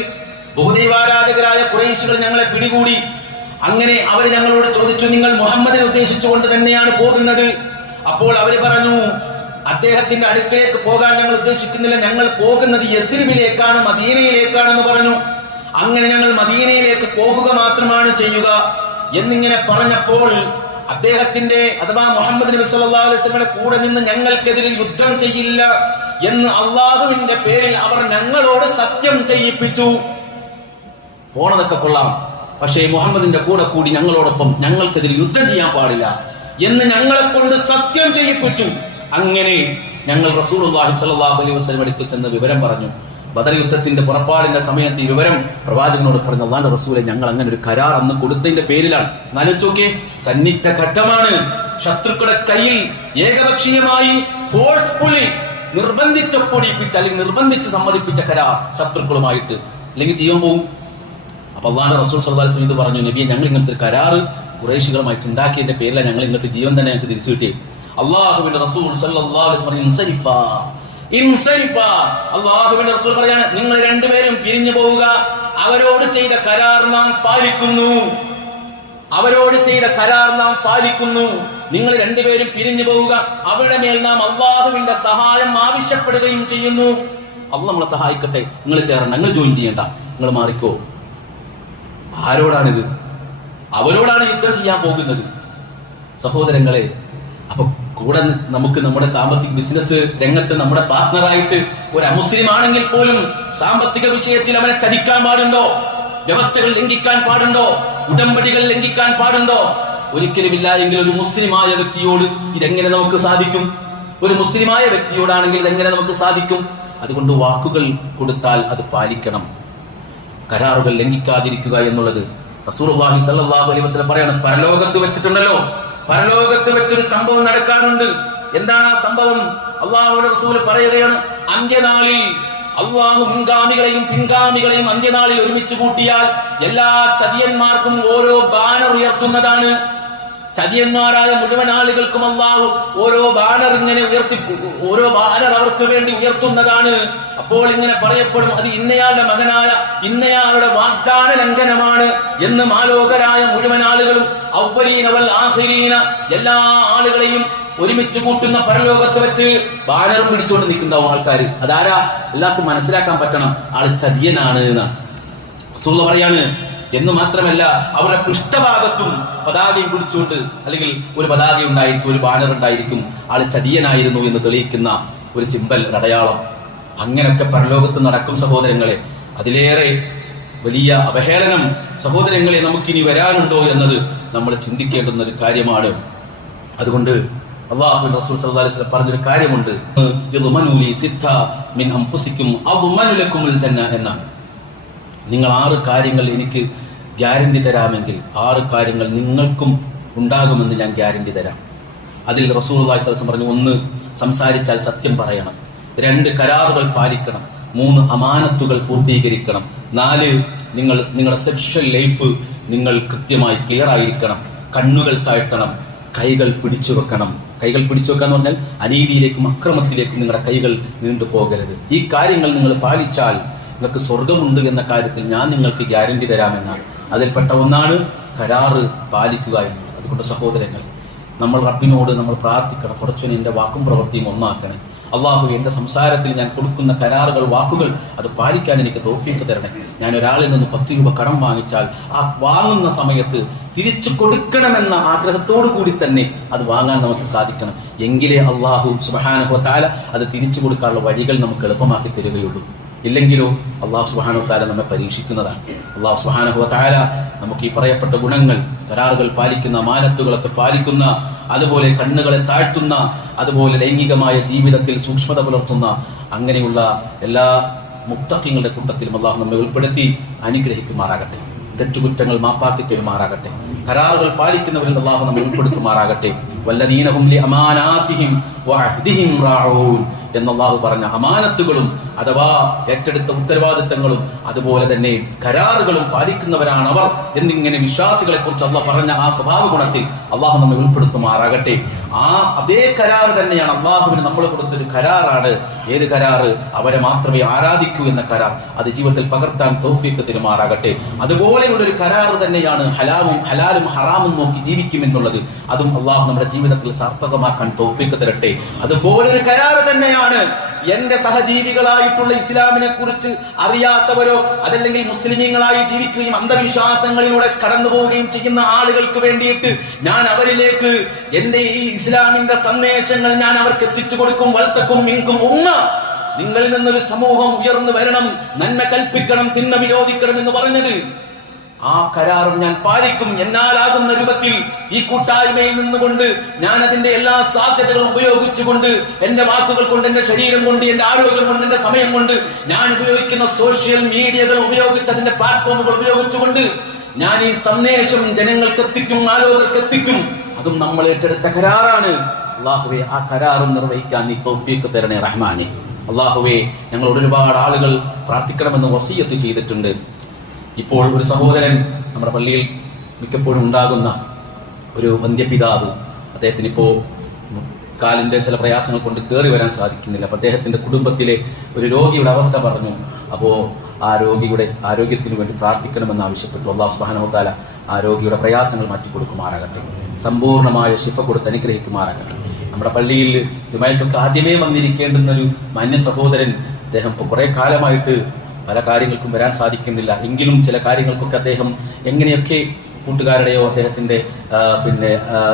ബഹുദൈവാരാധകരായ ഖുറൈശികൾ ഞങ്ങളെ പിടികൂടി. അങ്ങനെ അവർ ഞങ്ങളോട് ചോദിച്ചു, നിങ്ങൾ മുഹമ്മദിനെ ഉദ്ദേശിച്ചുകൊണ്ട് തന്നെയാണ് പോകുന്നത്? അപ്പോൾ അവർ പറഞ്ഞു, അദ്ദേഹത്തിന്റെ അടുക്കലേക്ക് പോകാൻ ഞങ്ങൾ ഉദ്ദേശിക്കുന്നില്ല, ഞങ്ങൾ പോകുന്നത് യസ്രിബിലേക്കാണ്, മദീനയിലേക്കാണെന്ന് പറഞ്ഞു. അങ്ങനെ ഞങ്ങൾ മദീനയിലേക്ക് പോകുക മാത്രമാണ് ചെയ്യുക എന്നിങ്ങനെ പറഞ്ഞപ്പോൾ അദ്ദേഹത്തിന്റെ അഥവാ മുഹമ്മദ് നബി സല്ലല്ലാഹു അലൈഹി വസല്ലമയുടെ കൂടെ നിന്ന് ഞങ്ങൾക്കെതിരെ യുദ്ധം ചെയ്യില്ല എന്ന് അള്ളാഹുവിന്റെ പേരിൽ അവർ ഞങ്ങളോട് സത്യം ചെയ്യിപ്പിച്ചു. പോണതൊക്കെ കൊള്ളാം, പക്ഷേ മുഹമ്മദിന്റെ കൂടെ കൂടി ഞങ്ങളോടൊപ്പം ഞങ്ങൾക്കെതിരെ യുദ്ധം ചെയ്യാൻ പാടില്ല എന്ന് ഞങ്ങളെ കൊണ്ട് സത്യം ചെയ്യിപ്പിച്ചു. അങ്ങനെ ഞങ്ങൾ റസൂലുള്ളാഹി സ്വല്ലല്ലാഹു അലൈഹി വസല്ലം അടുക്കൽ ചെന്ന് വിവരം പറഞ്ഞു. ബദർ യുദ്ധത്തിന്റെ പുറപ്പാടിന്റെ സമയത്ത് ഈ വിവരം പ്രവാചകനോട് പറഞ്ഞു, അല്ലാഹുവിന്റെ റസൂലെ, ഞങ്ങൾ അങ്ങനെ ഒരു കരാർ അന്ന് കൊടുത്തതിന്റെ പേരിലാണ്. ആലോചിച്ചോക്കെ, സന്നിഗ്ധ ഘട്ടമാണ്. ശത്രുക്കളുടെ കയ്യിൽ ഏകപക്ഷീയമായി ഫോഴ്സ്ഫുള്ളി നിർബന്ധിച്ചപ്പൊടിപ്പിച്ച അല്ലെങ്കിൽ നിർബന്ധിച്ച് സമ്മതിപ്പിച്ച കരാർ ശത്രുക്കളുമായിട്ട്, അല്ലെങ്കിൽ ജീവൻ പോകും. അപ്പൊ അല്ലാഹുവിന്റെ റസൂൽ സ്വല്ലല്ലാഹു അലൈഹി വസല്ലം ഇത് പറഞ്ഞു, നബിയെ, ഞങ്ങൾ ഇങ്ങനത്തെ കരാറ് ഖുറൈശികളുമായിട്ട് ഉണ്ടാക്കിയതിന്റെ പേരിലാണ് ഞങ്ങൾ ഇങ്ങോട്ട് ജീവൻ തന്നെ ഞങ്ങൾക്ക് തിരിച്ചു കിട്ടിയത്. അല്ലാഹുവിന്റെ റസൂൽ സ്വല്ലല്ലാഹു അലൈഹി വസല്ലം അല്ലാഹുവിന്റെ റസൂൽ പറയാണ്, നിങ്ങൾ 2 പേരും പിരിഞ്ഞു പോവുക. അവരോട് ചെയ്ത കരാർ നാം പാലിക്കുന്നു. നിങ്ങൾ 2 പേരും പിരിഞ്ഞു പോവുക. അവരുടെ മേൽ നാം അല്ലാഹുവിന്റെ സഹായം ആവശ്യപ്പെടുകയും ചെയ്യുന്നു. അല്ലാഹു നമ്മളെ സഹായിക്കട്ടെ, നിങ്ങൾ കയറണ്ട, നിങ്ങൾ ജോയിൻ ചെയ്യണ്ട, നിങ്ങൾ മാറിക്കോ. ആരോടാണിത്? അവരോടാണ് യുദ്ധം ചെയ്യാൻ പോകുന്നത്. സഹോദരങ്ങളെ, അപ്പൊ കൂടെ നമുക്ക് നമ്മുടെ സാമ്പത്തിക ബിസിനസ് രംഗത്ത് നമ്മുടെ പാർട്ട്ണറായിട്ട് ഒരു അമുസ്ലിം ആണെങ്കിൽ പോലും സാമ്പത്തിക വിഷയത്തിൽ അവനെ ചതിക്കാൻ പാടുണ്ടോ? വ്യവസ്ഥകൾ ലംഘിക്കാൻ പാടുണ്ടോ? ഉടമ്പടികൾ ലംഘിക്കാൻ പാടുണ്ടോ? ഒരിക്കലുമില്ല. എങ്കിൽ ഒരു മുസ്ലിമായ വ്യക്തിയോട് ഇതെങ്ങനെ നമുക്ക് സാധിക്കും? ഒരു മുസ്ലിമായ വ്യക്തിയോടാണെങ്കിൽ ഇതെങ്ങനെ നമുക്ക് സാധിക്കും? അതുകൊണ്ട് വാക്കുകൾ കൊടുത്താൽ അത് പാലിക്കണം. കരാറുകൾ ലംഘിക്കാതിരിക്കുക എന്നുള്ളത് റസൂലുള്ളാഹി സ്വല്ലല്ലാഹു അലൈഹി വസല്ലം പറയാണ്. പരലോകത്ത് വെച്ചിട്ടുണ്ടല്ലോ, പരലോകത്ത് വെച്ചൊരു സംഭവം നടക്കാനുണ്ട്. എന്താണ് ആ സംഭവം? അല്ലാഹുവിന്റെ റസൂൽ പറയുകയാണ്, അന്ത്യനാളിൽ അല്ലാഹു മുൻഗാമികളെയും പിൻഗാമികളെയും അന്ത്യനാളിൽ ഒരുമിച്ച് കൂട്ടിയാൽ എല്ലാ ചതിയന്മാർക്കും ഓരോ ബാനർ ഉയർത്തുന്നതാണ്. ചതിയന്മാരായ മുഴുവൻ ആളുകൾക്കും അല്ലാഹു ഓരോ ബാനർ ഇങ്ങനെ ഓരോ ബാനർ അവർക്ക് വേണ്ടി ഉയർത്തുന്നതാണ്. അപ്പോൾ ഇങ്ങനെ പറയപ്പെടും, അത് ഇന്നയാളുടെ മകനായ ഇന്നയാളുടെ വാഗ്ദാന ലംഘനമാണ് എന്ന് മാലോകരായ മുഴുവൻ ആളുകളും അവ്വലീന വൽ ആഖിരീന എല്ലാ ആളുകളെയും ഒരുമിച്ച് കൂട്ടുന്ന പരലോകത്ത് വെച്ച് ബാനറും പിടിച്ചുകൊണ്ട് നിൽക്കുന്നുണ്ടാവും ആൾക്കാർ. അതാരാ? എല്ലാവർക്കും മനസ്സിലാക്കാൻ പറ്റണം, ആള് ചതിയനാണ് എന്നാണ്. റസൂൽ പറയാണ്, എന്ന് മാത്രമല്ല അവരുടെ പൃഷ്ഠഭാഗത്തും പതാകയും പിടിച്ചുകൊണ്ട്, അല്ലെങ്കിൽ ഒരു പതാക ഉണ്ടായിരിക്കും, ഒരു ബാനർ ഉണ്ടായിരിക്കും, ആള് ചതിയനായിരുന്നു എന്ന് തെളിയിക്കുന്ന ഒരു സിമ്പൽ, അടയാളം. അങ്ങനെയൊക്കെ പരലോകത്ത് നടക്കും സഹോദരങ്ങളെ. അതിലേറെ വലിയ അവഹേളനം സഹോദരങ്ങളെ നമുക്കിനി വരാനുണ്ടോ എന്നത് നമ്മൾ ചിന്തിക്കേണ്ടുന്ന ഒരു കാര്യമാണ്. അതുകൊണ്ട് അല്ലാഹു റസൂൽ സല്ലല്ലാഹു അലൈഹി വസല്ലം പറഞ്ഞൊരു കാര്യമുണ്ട്, യദ്മനുലി സിത്ത മിൻ അൻഫുസിക്കും അദ്മനു ലക്കുമുൽ ജന്ന എന്നാണ്. നിങ്ങൾ 6 കാര്യങ്ങൾ എനിക്ക് ഗ്യാരണ്ടി തരാമെങ്കിൽ 6 കാര്യങ്ങൾ നിങ്ങൾക്കും ഉണ്ടാകുമെന്ന് ഞാൻ ഗ്യാരണ്ടി തരാം. അതിൽ റസൂലുള്ളാഹി സ്വല്ലല്ലാഹു അലൈഹി വസല്ലം പറഞ്ഞു, 1 സംസാരിച്ചാൽ സത്യം പറയണം, 2 കരാറുകൾ പാലിക്കണം, 3 അമാനത്തുകൾ പൂർത്തീകരിക്കണം, 4 നിങ്ങളുടെ സെക്ഷൽ ലൈഫ് നിങ്ങൾ കൃത്യമായി ക്ലിയർ ആയിരിക്കണം, കണ്ണുകൾ താഴ്ത്തണം, കൈകൾ പിടിച്ചു വെക്കണം. കൈകൾ പിടിച്ചു വെക്കുക എന്ന് പറഞ്ഞാൽ അനീതിയിലേക്കും അക്രമത്തിലേക്കും നിങ്ങളുടെ കൈകൾ നീണ്ടു പോകരുത്. ഈ കാര്യങ്ങൾ നിങ്ങൾ പാലിച്ചാൽ നിങ്ങൾക്ക് സ്വർഗമുണ്ട് എന്ന കാര്യത്തിൽ ഞാൻ നിങ്ങൾക്ക് ഗ്യാരണ്ടി തരാമെന്നാണ്. അതിൽപ്പെട്ട ഒന്നാണ് കരാറ് പാലിക്കുക എന്നുള്ളത്. അതുകൊണ്ട് സഹോദരങ്ങൾ, നമ്മൾ റബ്ബിനോട് നമ്മൾ പ്രാർത്ഥിക്കണം, കുറച്ചൊന്ന് എൻ്റെ വാക്കും പ്രവൃത്തിയും ഒന്നാക്കണേ. അള്ളാഹു എൻ്റെ സംസാരത്തിൽ ഞാൻ കൊടുക്കുന്ന കരാറുകൾ, വാക്കുകൾ അത് പാലിക്കാൻ എനിക്ക് തൗഫീഖ് തരണേ. ഞാൻ ഒരാളിൽ നിന്ന് 10 രൂപ കടം വാങ്ങിച്ചാൽ ആ വാങ്ങുന്ന സമയത്ത് തിരിച്ചു കൊടുക്കണമെന്ന ആഗ്രഹത്തോടു കൂടി തന്നെ അത് വാങ്ങാൻ നമുക്ക് സാധിക്കണം. എങ്കിലേ അള്ളാഹു സുബ്ഹാനഹു വ തആല അത് തിരിച്ചു കൊടുക്കാനുള്ള വഴികൾ നമുക്ക് എളുപ്പമാക്കി തരികയുള്ളൂ. ഇല്ലെങ്കിലോ അള്ളാഹു സുബ്ഹാനഹു വ തആല നമ്മെ പരീക്ഷിക്കുന്നതാണ്. അള്ളാഹു സുബ്ഹാനഹു വ തആല നമുക്ക് ഈ പറയപ്പെട്ട ഗുണങ്ങൾ, കരാറുകൾ പാലിക്കുന്ന, അമാനത്തുകളൊക്കെ പാലിക്കുന്ന, അതുപോലെ കണ്ണുകളെ താഴ്ത്തുന്ന, അതുപോലെ ലൈംഗികമായ ജീവിതത്തിൽ സൂക്ഷ്മത പുലർത്തുന്ന അങ്ങനെയുള്ള എല്ലാ മുത്തഖീങ്ങളുടെ കൂട്ടത്തിലും അള്ളാഹു നമ്മെ ഉൾപ്പെടുത്തി അനുഗ്രഹിക്കുമാറാകട്ടെ. തെറ്റുകുറ്റങ്ങൾ മാപ്പാക്കി തരുമാറാകട്ടെ. കരാറുകൾ പാലിക്കുന്നവരിൽ അള്ളാഹു നമ്മെ ഉൾപ്പെടുത്തുമാറാകട്ടെ. വല്ലദീന ഹും ലി അമാനാതിഹിം വഅഹ്ദിഹിം റാഊൻ എന്ന് അള്ളാഹു പറഞ്ഞ അമാനത്തുകളും അഥവാ ഏറ്റെടുത്ത ഉത്തരവാദിത്തങ്ങളും അതുപോലെ തന്നെ കരാറുകളും പാലിക്കുന്നവരാണ് അവർ എന്നിങ്ങനെ വിശ്വാസികളെ കുറിച്ച് അള്ളാഹ് പറഞ്ഞ ആ സ്വഭാവ ഗുണത്തിൽ അള്ളാഹു നമ്മെ ഉൾപ്പെടുത്തുമാറാകട്ടെ. അതേ കരാറ് തന്നെയാണ് അള്ളാഹുവിന് നമ്മൾ കൊടുത്തൊരു കരാറാണ്. ഏത് കരാറ്? അവരെ മാത്രമേ ആരാധിക്കൂ എന്ന കരാർ. അത് ജീവിതത്തിൽ പകർത്താൻ തൗഫീഖ് തരുമാറാകട്ടെ. അതുപോലെയുള്ള ഒരു കരാറ് തന്നെയാണ് ഹലാലും ഹറാമും നോക്കി ജീവിക്കുമെന്നുള്ളത്. അതും അള്ളാഹു നമ്മുടെ ജീവിതത്തിൽ സാർത്ഥകമാക്കാൻ തൗഫീഖ് തരട്ടെ. അതുപോലെ ഒരു കരാറ് തന്നെയാണ് എന്റെ സഹജീവികളായിട്ടുള്ള ഇസ്ലാമിനെ കുറിച്ച് അറിയാത്തവരോ അതല്ലെങ്കിൽ മുസ്ലിമീങ്ങളായി ജീവിക്കുകയും അന്ധവിശ്വാസങ്ങളിലൂടെ കടന്നു പോവുകയും ചെയ്യുന്ന ആളുകൾക്ക് വേണ്ടിയിട്ട് ഞാൻ അവരിലേക്ക് എന്റെ ഈ ഇസ്ലാമിന്റെ സന്ദേശങ്ങൾ ഞാൻ അവർക്ക് എത്തിച്ചു കൊടുക്കും. വൽതക്കും മിൻകും ഉമ്മ, നിങ്ങളിൽ നിന്നൊരു സമൂഹം ഉയർന്നു വരണം, നന്മ കൽപ്പിക്കണം, തിന്മ വിരോധിക്കണം എന്ന് പറഞ്ഞത്. ആ കരാറും ഞാൻ പാലിക്കും. എന്നാലാകുന്ന രൂപത്തിൽ ഈ കൂട്ടായ്മയിൽ നിന്നുകൊണ്ട് ഞാൻ അതിന്റെ എല്ലാ സാധ്യതകളും ഉപയോഗിച്ചുകൊണ്ട്, എന്റെ വാക്കുകൾ കൊണ്ട്, എന്റെ ശരീരം കൊണ്ട്, എന്റെ ആരോഗ്യം കൊണ്ട്, എന്റെ സമയം കൊണ്ട്, ഞാൻ ഉപയോഗിക്കുന്ന സോഷ്യൽ മീഡിയകൾ ഉപയോഗിച്ച്, അതിന്റെ പ്ലാറ്റ്ഫോമുകൾ ഉപയോഗിച്ചുകൊണ്ട് ഞാൻ ഈ സന്ദേശം ജനങ്ങൾക്ക് എത്തിക്കും, ആലോകർക്ക് എത്തിക്കും. അതും നമ്മൾ ഏറ്റെടുത്ത കരാറാണ്. അല്ലാഹുവേ, ആ കരാറും നിർവഹിക്കാൻ നീ തൗഫീഖ് തരണേ റഹ്മാനെ. അല്ലാഹുവേ, ഞങ്ങളോട് ഒരുപാട് ആളുകൾ പ്രാർത്ഥിക്കണമെന്ന് വസിയത്ത് ചെയ്തിട്ടുണ്ട്. ഇപ്പോൾ ഒരു സഹോദരൻ നമ്മുടെ പള്ളിയിൽ മിക്കപ്പോഴും ഉണ്ടാകുന്ന ഒരു വന്ധ്യപിതാവ്, അദ്ദേഹത്തിന് ഇപ്പോൾ കാലിന്റെ ചില പ്രയാസങ്ങൾ കൊണ്ട് കയറി വരാൻ സാധിക്കുന്നില്ല. അപ്പോൾ അദ്ദേഹത്തിന്റെ കുടുംബത്തിലെ ഒരു രോഗിയുടെ അവസ്ഥ പറഞ്ഞു. അപ്പോൾ ആ രോഗിയുടെ ആരോഗ്യത്തിന് വേണ്ടി പ്രാർത്ഥിക്കണമെന്ന് ആവശ്യപ്പെട്ടു. അല്ലാഹു സുബ്ഹാനഹു വ തആല ആ രോഗിയുടെ പ്രയാസങ്ങൾ മാറ്റിക്കൊടുക്കുമാറാകട്ടെ. സമ്പൂർണ്ണമായ ശിഫ കൊടുത്ത് അനുഗ്രഹിക്കുമാറാകട്ടെ. നമ്മുടെ പള്ളിയിൽ ജുമയ്ക്കൊക്കെ ആദ്യമേ വന്നിരിക്കേണ്ടുന്ന ഒരു മാന്യ സഹോദരൻ, അദ്ദേഹം ഇപ്പോൾ കുറെ കാലമായിട്ട് പല കാര്യങ്ങൾക്കും വരാൻ സാധിക്കുന്നില്ല. എങ്കിലും ചില കാര്യങ്ങൾക്കൊക്കെ അദ്ദേഹം എങ്ങനെയൊക്കെ കൂട്ടുകാരുടെയോ അദ്ദേഹത്തിന്റെ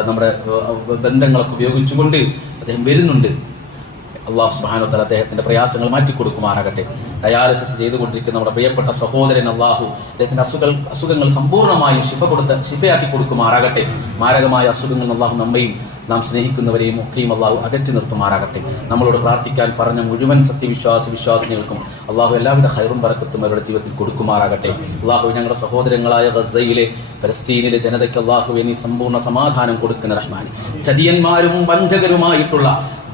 നമ്മുടെ ബന്ധങ്ങളൊക്കെ ഉപയോഗിച്ചുകൊണ്ട് അദ്ദേഹം വരുന്നുണ്ട്. അല്ലാഹു സുബ്ഹാനഹു വ തആല അദ്ദേഹത്തിന്റെ പ്രയാസങ്ങൾ മാറ്റിക്കൊടുക്കുമാറാകട്ടെ. ഡയാലിസിസ് ചെയ്തുകൊണ്ടിരിക്കുന്ന നമ്മുടെ പ്രിയപ്പെട്ട സഹോദരൻ അല്ലാഹു അദ്ദേഹത്തിന്റെ അസുഖങ്ങൾ സമ്പൂർണ്ണമായും ശിഫയാക്കി കൊടുക്കുമാറാകട്ടെ. മാരകമായ അസുഖങ്ങൾ അല്ലാഹു നമ്മയും നാം സ്നേഹിക്കുന്നവരെയും ഒക്കെയും അല്ലാഹു അകറ്റി നിർത്തുമാറാകട്ടെ. നമ്മളോട് പ്രാർത്ഥിക്കാൻ പറഞ്ഞ മുഴുവൻ വിശ്വാസികൾക്കും അല്ലാഹു എല്ലാവിധ ഖൈറും ബറക്കത്തും അവരുടെ ജീവിതത്തിൽ കൊടുക്കുമാറാകട്ടെ. അല്ലാഹു ഞങ്ങളുടെ സഹോദരങ്ങളായ ഗസയിലെ, ഫലസ്തീനിലെ ജനതയ്ക്ക് അല്ലാഹു നീ സമ്പൂർണ്ണ സമാധാനം കൊടുക്കുന്ന റഹ്മാൻ. ചതിയന്മാരും വഞ്ചകരുമായിട്ടുള്ള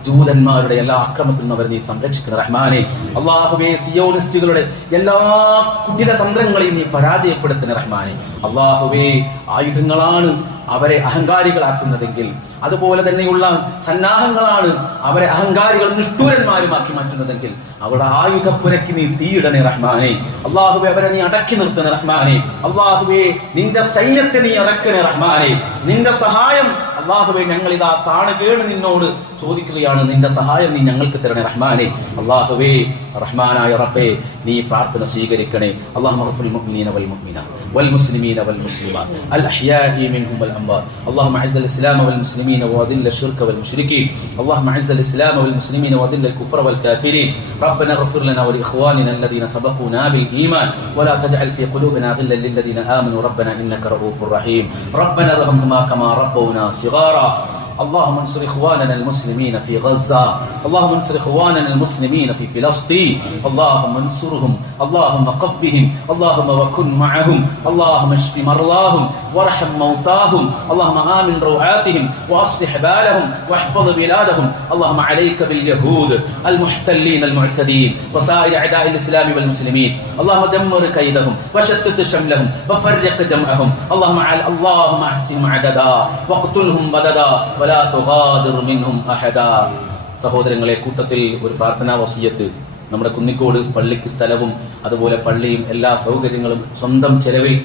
ജൂതന്മാരുടെ എല്ലാ ആക്രമത്തിൽ നിന്ന് അവരെ നീ സംരക്ഷിക്കണം റഹ്മാനെ. അല്ലാഹുവേ, സിയോണിസ്റ്റുകളുടെ എല്ലാ കുടില തന്ത്രങ്ങളെയും നീ പരാജയപ്പെടുത്തുന്ന റഹ്മാനെ. അല്ലാഹുവേ, ആയുധങ്ങളാണ് അവരെ അഹങ്കാരികളാക്കുന്നതെങ്കിൽ, അതുപോലെ തന്നെയുള്ള സന്നാഹങ്ങളാണ് അവരെ അഹങ്കാരികൾ നിഷ്ഠൂരന്മാരുമാക്കി മാറ്റുന്നതെങ്കിൽ അവരുടെ ആയുധപ്പുരയ്ക്ക് നീ തീയിടണേ റഹ്മാനെ. അള്ളാഹുവേ, അവരെ നീ അടക്കി നിർത്തണേ റഹ്മാനെ. അള്ളാഹുവേ, നിന്റെ സൈന്യത്തെ നീ ഇറക്കണേ റഹ്മാനെ. നിന്റെ സഹായം അള്ളാഹുവേ, ഞങ്ങൾ ഇതാ താണുകേണ് നിന്നോട് ചോദിക്കുകയാണ്. നിന്റെ സഹായം നീ ഞങ്ങൾക്ക് തരണേ റഹ്മാനെ. അള്ളാഹുവേ, റഹ്മാനായ റബ്ബേ, നീ പ്രാർത്ഥന സ്വീകരിക്കണേ. അല്ലാഹുമ്മ ഗ്ഫിർ മുഅ്മിനീന വൽ മുഅ്മിനാത്ത് വൽ മുസ്ലിമീന വൽ മുസ്ലിമാത്ത് അൽ അഹ്യാഇ മിൻഹും വൽ അംവാത്. അല്ലാഹുമ്മ അഇസ്സൽ ഇസ്ലാമ വൽ മുസ്ലിമീന വഅദില്ല അശ്ശിർക വൽ മുശ്രികീൻ. അല്ലാഹുമ്മ അഇസ്സൽ ഇസ്ലാമ വൽ മുസ്ലിമീന വഅദില്ല അൽ കുഫ്ര വൽ കാഫിരീൻ. റബ്ബന ഗ്ഫിർ ലനാ വ ലിഇഖ്വാനിന الذين سبقونا بالإيمان ولا تجعل في قلوبنا غلا للذين آمنوا ربنا إنك رؤوف رحيم. ربنا ارحمهما كما ربونا صغارا. اللهم انصر إخواننا المسلمين في غزة. اللهم انصر إخواننا المسلمين في فلسطين. اللهم انصرهم، اللهم قوهم، اللهم وكن معهم. اللهم اشف مرضاهم وارحم موتاهم. اللهم آمن روعاتهم وأصلح بالهم واحفظ بلادهم. اللهم عليك باليهود المحتلين المعتدين وسائر أعداء الإسلام والمسلمين. اللهم دمر كيدهم وشتت شملهم وفرق جمعهم. اللهم أحسنهم عددا واقتلهم بددا ولا تغادر منهم أحدا. സഹോദരങ്ങളെ, കൂട്ടത്തിൽ ഒരു പ്രാർത്ഥനാ വസിയത്ത്. നമ്മുടെ കുന്നിക്കോട് പള്ളിക്ക് സ്ഥലവും അതുപോലെ പള്ളിയും എല്ലാ സൗകര്യങ്ങളും സ്വന്തം ചെലവിൽ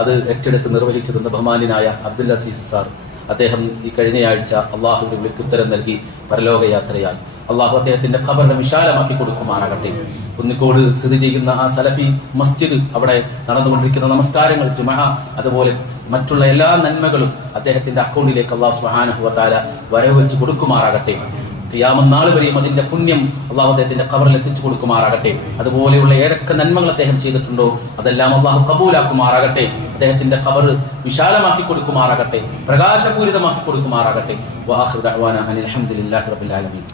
അത് ഏറ്റെടുത്ത് നിർവഹിച്ചു തന്ന ബഹുമാന്യനായ അബ്ദുൽ അസീസ് സാർ, അദ്ദേഹം ഈ കഴിഞ്ഞയാഴ്ച അള്ളാഹുവിന്റെ വിളിക്കുത്തരം നൽകി പരലോകയാത്രയായി. അള്ളാഹു അദ്ദേഹത്തിന്റെ ഖബറിനെ വിശാലമാക്കി കൊടുക്കുമാറാകട്ടെ. കുന്നിക്കോട് സ്ഥിതി ചെയ്യുന്ന ആ സലഫി മസ്ജിദ്, അവിടെ നടന്നുകൊണ്ടിരിക്കുന്ന നമസ്കാരങ്ങൾ, ജുമഅ, അതുപോലെ മറ്റുള്ള എല്ലാ നന്മകളും അദ്ദേഹത്തിന്റെ അക്കൗണ്ടിലേക്ക് അള്ളാഹു സുബ്ഹാനഹു വ തആല വരവെച്ച് കൊടുക്കുമാറാകട്ടെ. ഖിയാമത്ത് നാൾ വരെയും അതിന്റെ പുണ്യം അള്ളാഹു അദ്ദേഹത്തിന്റെ ഖബറിൽ എത്തിച്ചു കൊടുക്കുമാറാകട്ടെ. അതുപോലെയുള്ള ഏതൊക്കെ നന്മകൾ അദ്ദേഹം ചെയ്തിട്ടുണ്ടോ അതെല്ലാം അള്ളാഹു കബൂലാക്കുമാറാകട്ടെ. അദ്ദേഹത്തിന്റെ ഖബർ വിശാലമാക്കി കൊടുക്കുമാറാകട്ടെ, പ്രകാശപൂരിതമാക്കി കൊടുക്കുമാറാകട്ടെ. വആഖിറു ദഅ്വാനാ അനിൽ ഹംദുലില്ലാഹി റബ്ബിൽ ആലമീൻ.